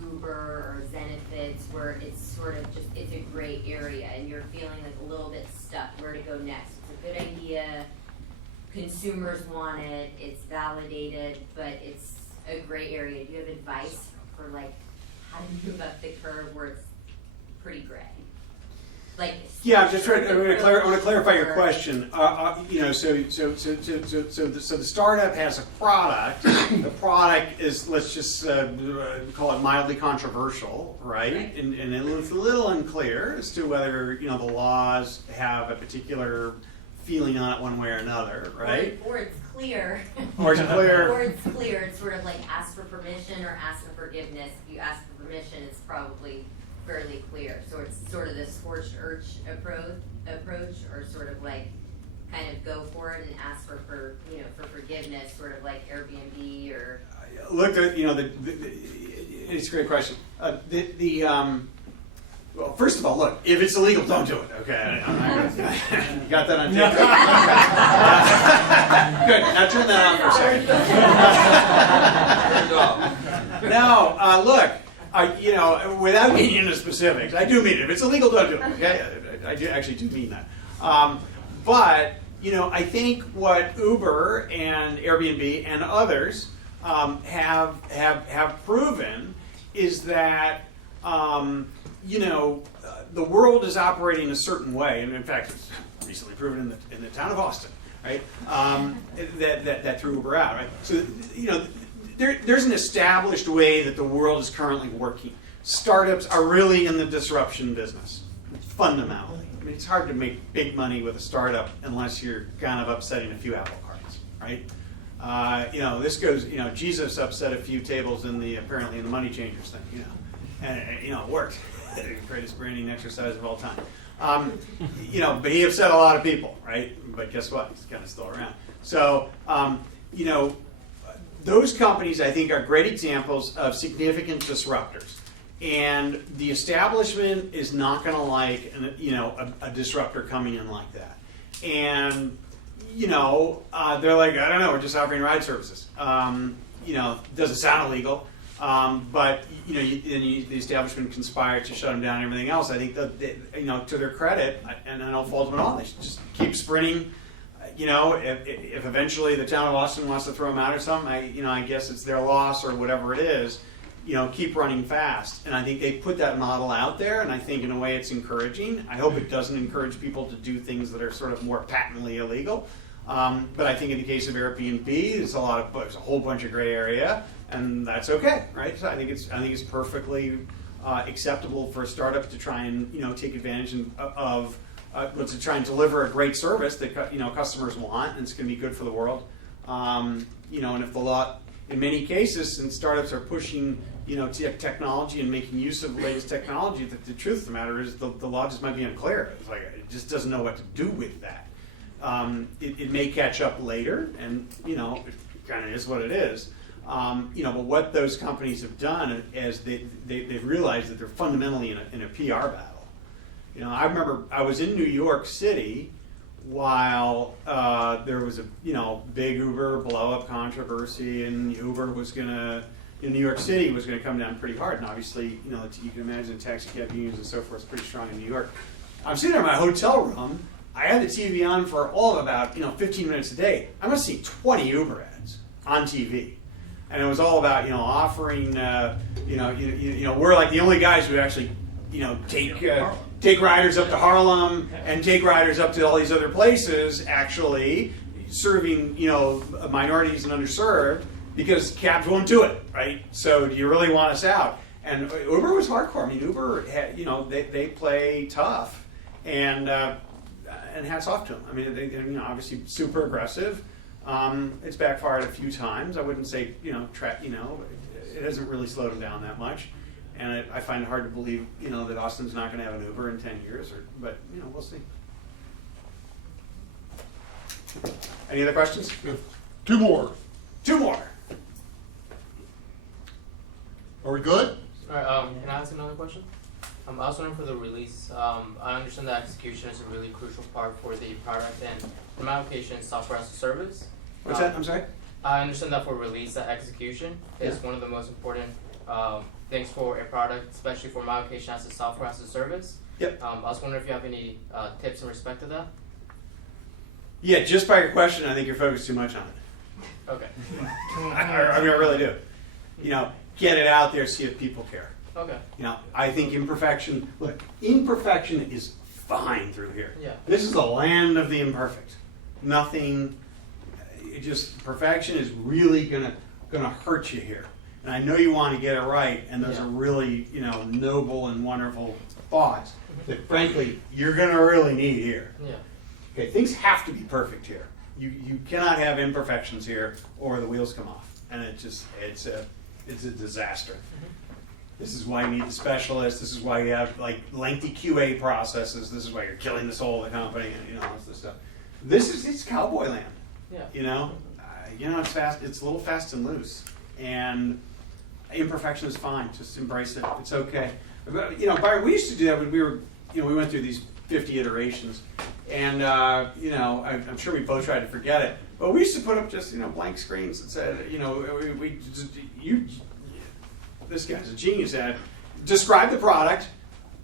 Uber or Zenefits, where it's sort of just, it's a gray area and you're feeling a little bit stuck where to go next. It's a good idea, consumers want it, it's validated, but it's a gray area. Do you have advice for how to move up the curve where it's pretty gray? Yeah, I'm just trying. I want to clarify your question. So the startup has a product. The product is, let's just call it mildly controversial, right? And it's a little unclear as to whether the laws have a particular feeling on it one way or another, right? Or it's clear. Or it's clear. Or it's clear. It's sort of ask for permission or ask for forgiveness. If you ask for permission, it's probably fairly clear. So it's sort of the scorched earth approach, or sort of kind of go for it and ask for forgiveness, sort of like Airbnb or. Look, it's a great question. Well, first of all, look, if it's illegal, don't do it. Okay, you got that on tape. Good. Now turn that on for a second. No, look. Without getting into specifics, I do mean it. If it's illegal, don't do it. Okay, I actually do mean that. But I think what Uber and Airbnb and others have proven is that the world is operating a certain way, and in fact, it's recently proven in the town of Austin, right? That threw Uber out, right? So there's an established way that the world is currently working. Startups are really in the disruption business, fundamentally. I mean, it's hard to make big money with a startup unless you're kind of upsetting a few apple carts, right? This goes, Jesus upset a few tables apparently in the Money Changers thing, and it worked. The greatest branding exercise of all time. But he upset a lot of people, right? But guess what? He's kind of still around. So, those companies, I think, are great examples of significant disruptors. And the establishment is not going to like a disruptor coming in like that. And, they're like, I don't know, we're just offering ride services. Doesn't sound illegal. But the establishment conspired to shut them down and everything else. I think that to their credit, and I don't fault them at all, they should just keep sprinting. If eventually the town of Austin wants to throw them out or something, I guess it's their loss or whatever it is. Keep running fast. And I think they put that model out there, and I think in a way it's encouraging. I hope it doesn't encourage people to do things that are sort of more patently illegal. But I think in the case of Airbnb, there's a whole bunch of gray area, and that's okay, right? So I think it's perfectly acceptable for a startup to try and take advantage of to try and deliver a great service that customers want, and it's going to be good for the world. And in many cases, since startups are pushing, technology and making use of the latest technology, the truth of the matter is the law just might be unclear. It's like it just doesn't know what to do with that. It may catch up later, and it kind of is what it is. But what those companies have done is they've realized that they're fundamentally in a PR battle. I remember I was in New York City while there was a big Uber blow-up controversy, and Uber was gonna in New York City was gonna come down pretty hard, and obviously you can imagine taxi cab unions and so forth is pretty strong in New York. I'm sitting in my hotel room. I had the TV on for all of about 15 minutes a day. I must see 20 Uber ads on TV, and it was all about offering we're like the only guys who actually take riders up to Harlem and take riders up to all these other places, actually serving minorities and underserved, because cabs won't do it, right? So do you really want us out? And Uber was hardcore. I mean, Uber had, they play tough, and hats off to them. I mean, they're obviously super aggressive. It's backfired a few times. I wouldn't say it hasn't really slowed them down that much. And I find it hard to believe, that Austin's not going to have an Uber in 10 years, but we'll see. Any other questions? Two more. Are we good? All right. Can I ask another question? I was wondering for the release. I understand that execution is a really crucial part for the product, and for my application, software as a service. What's that? I'm sorry. I understand that for release, that execution is one of the most important things for a product, especially for my application as a software as a service. Yep. I was wondering if you have any tips in respect to that. Yeah, just by your question, I think you're focused too much on it. Okay. I really do. Get it out there, see if people care. Okay. I think imperfection is fine through here. Yeah. This is the land of the imperfect. Nothing, perfection is really gonna hurt you here. And I know you want to get it right, and those are really, noble and wonderful thoughts that, frankly, you're gonna really need here. Yeah. Okay, things have to be perfect here. You cannot have imperfections here, or the wheels come off, and it's a disaster. This is why you need the specialists. This is why you have lengthy QA processes. This is why you're killing the soul of the company, and all this stuff. It's cowboy land. Yeah. It's fast. It's a little fast and loose, and imperfection is fine. Just embrace it. It's okay. But, Byron, we used to do that when we were, we went through these 50 iterations, and I'm sure we both tried to forget it. But we used to put up just blank screens that said, this guy's a genius at describe the product,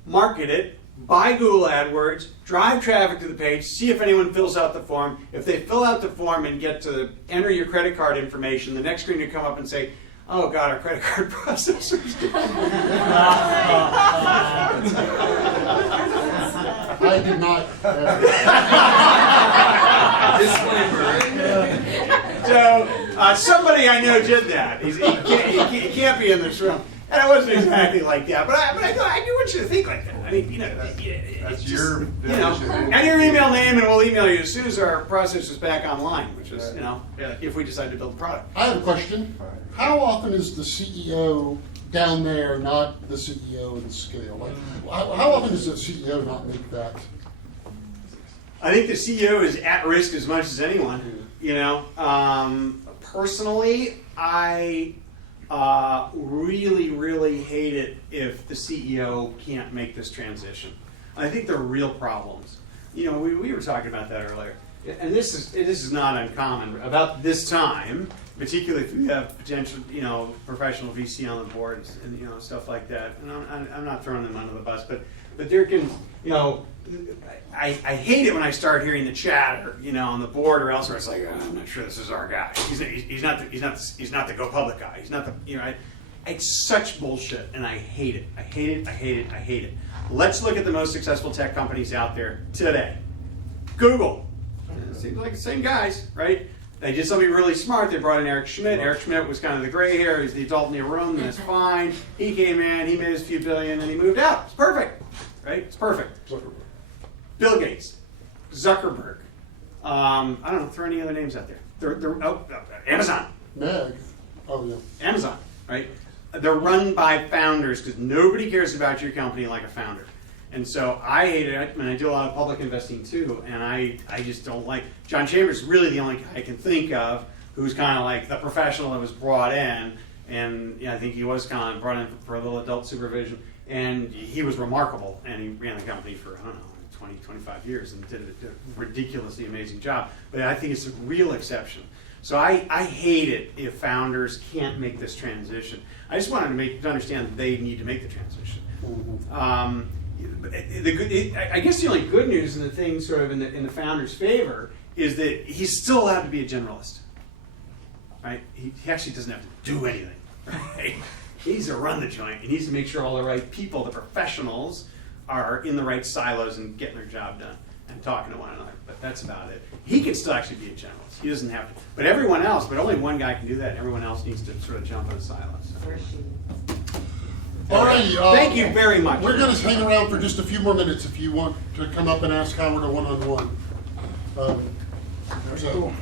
market it, buy Google AdWords, drive traffic to the page, see if anyone fills out the form. If they fill out the form and get to enter your credit card information, the next screen would come up and say, oh God, our credit card processor's I did not. So somebody I know did that. He can't be in this room. And it wasn't exactly like that, but I do want you to think like that. I mean, That's your definition. And your email name, and we'll email you as soon as our process is back online, which is, if we decide to build a product. I have a question. How often is the CEO down there not the CEO in scale? How often does the CEO not make that? I think the CEO is at risk as much as anyone. Personally, I really, really hate it if the CEO can't make this transition. I think there are real problems. We were talking about that earlier, and this is not uncommon. About this time, particularly if you have potential, professional VC on the board and stuff like that. And I'm not throwing them under the bus, but there can, I hate it when I start hearing the chatter, on the board or elsewhere. It's like, I'm not sure this is our guy. He's not the go public guy. He's not the, it's such bullshit, and I hate it. I hate it. Let's look at the most successful tech companies out there today. Google. It seems like the same guys, right? They did something really smart. They brought in Eric Schmidt. Eric Schmidt was kind of the gray hair. He's the adult in the room, and it's fine. He came in, he made his few billion, and he moved out. It's perfect, right? It's perfect. Bill Gates, Zuckerberg. I don't know, throw any other names out there. Amazon. Meg. Oh, yeah. Amazon, right? They're run by founders because nobody cares about your company like a founder. And so I hate it. I mean, I do a lot of public investing too, and I just don't like. John Chambers is really the only guy I can think of who's kind of like the professional that was brought in, and I think he was kind of brought in for a little adult supervision, and he was remarkable, and he ran the company for, I don't know, 20, 25 years and did a ridiculously amazing job. But I think it's a real exception. So I hate it if founders can't make this transition. I just wanted to understand that they need to make the transition. I guess the only good news and the thing sort of in the founder's favor is that he's still allowed to be a generalist. Right? He actually doesn't have to do anything. Right? He needs to run the joint. He needs to make sure all the right people, the professionals, are in the right silos and getting their job done and talking to one another. But that's about it. He can still actually be a generalist. He doesn't have to. But everyone else, but only one guy can do that. Everyone else needs to sort of jump on the silos. All right. Thank you very much. We're going to hang around for just a few more minutes if you want to come up and ask Howard a one-on-one. So.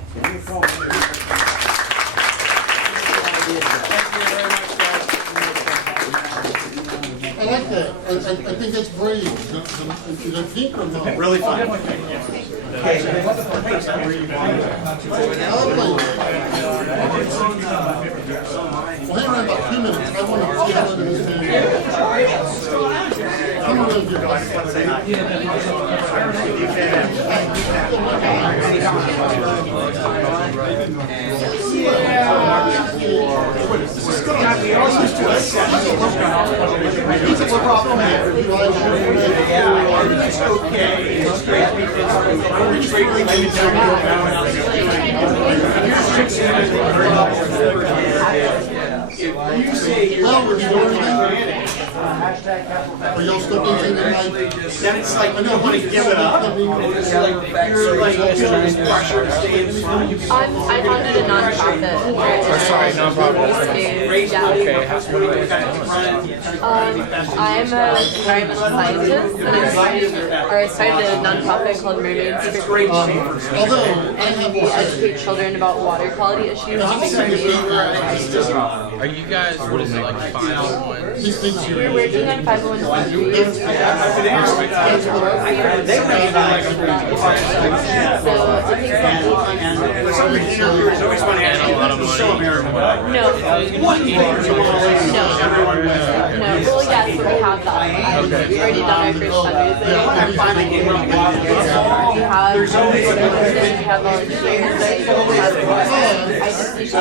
I like that. I think that's brave. Is that pink or no? Really fun. Well, hang around about 2 minutes. I want to get out of this video. Come on over If you say you're are y'all still thinking that then it's like you don't want to give it up. You're like feeling pressure to stay in front. I founded a nonprofit. Sorry, nonprofit. I'm an environmental scientist, and I started a nonprofit called Mermaid Secret. And we educate children about water quality issues. Are you guys, what is it, like 501? We're working on 501c3s. Well, yes, but we have that. We've already done our first fundraising. We have volunteers. I just need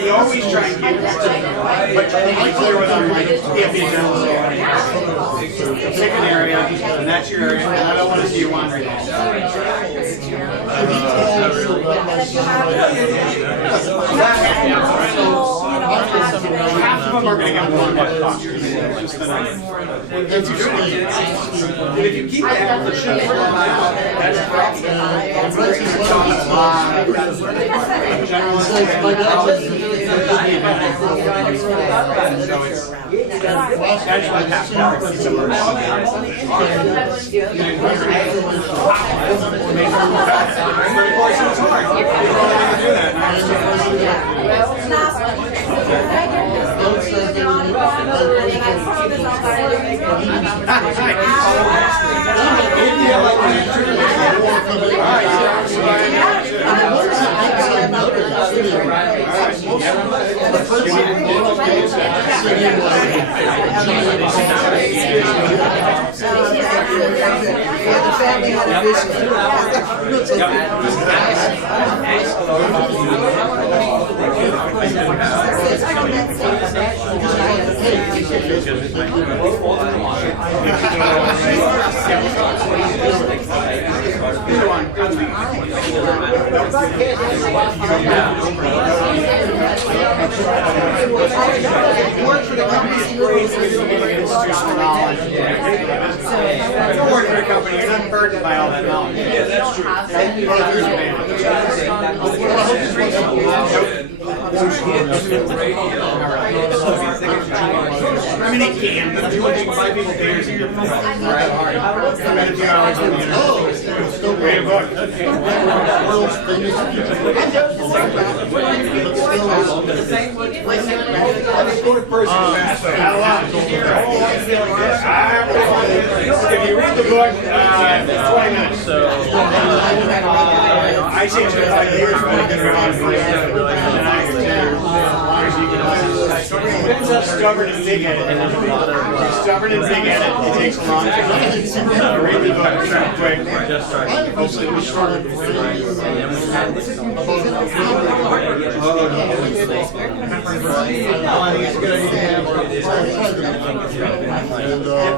You always try and get but you're clear with them. Can't be a general. Pick an area, and that's your area, and I don't want to see you wandering off. Half of them are going to get one talk. If you keep that, The family had a vision. Work for the company institutional knowledge. Don't work for a company, you're not burdened by all that knowledge. Yeah, that's true. I mean, it can, but if you want to buy people beers and you're spend a few hours in the still read a book. World's famous If you read the book, 20 minutes. I changed it 5 years, but I could read Depends how stubborn and big at it. If you're stubborn and big at it, it takes a long time. Read the book real quick. Hopefully it'll be short. and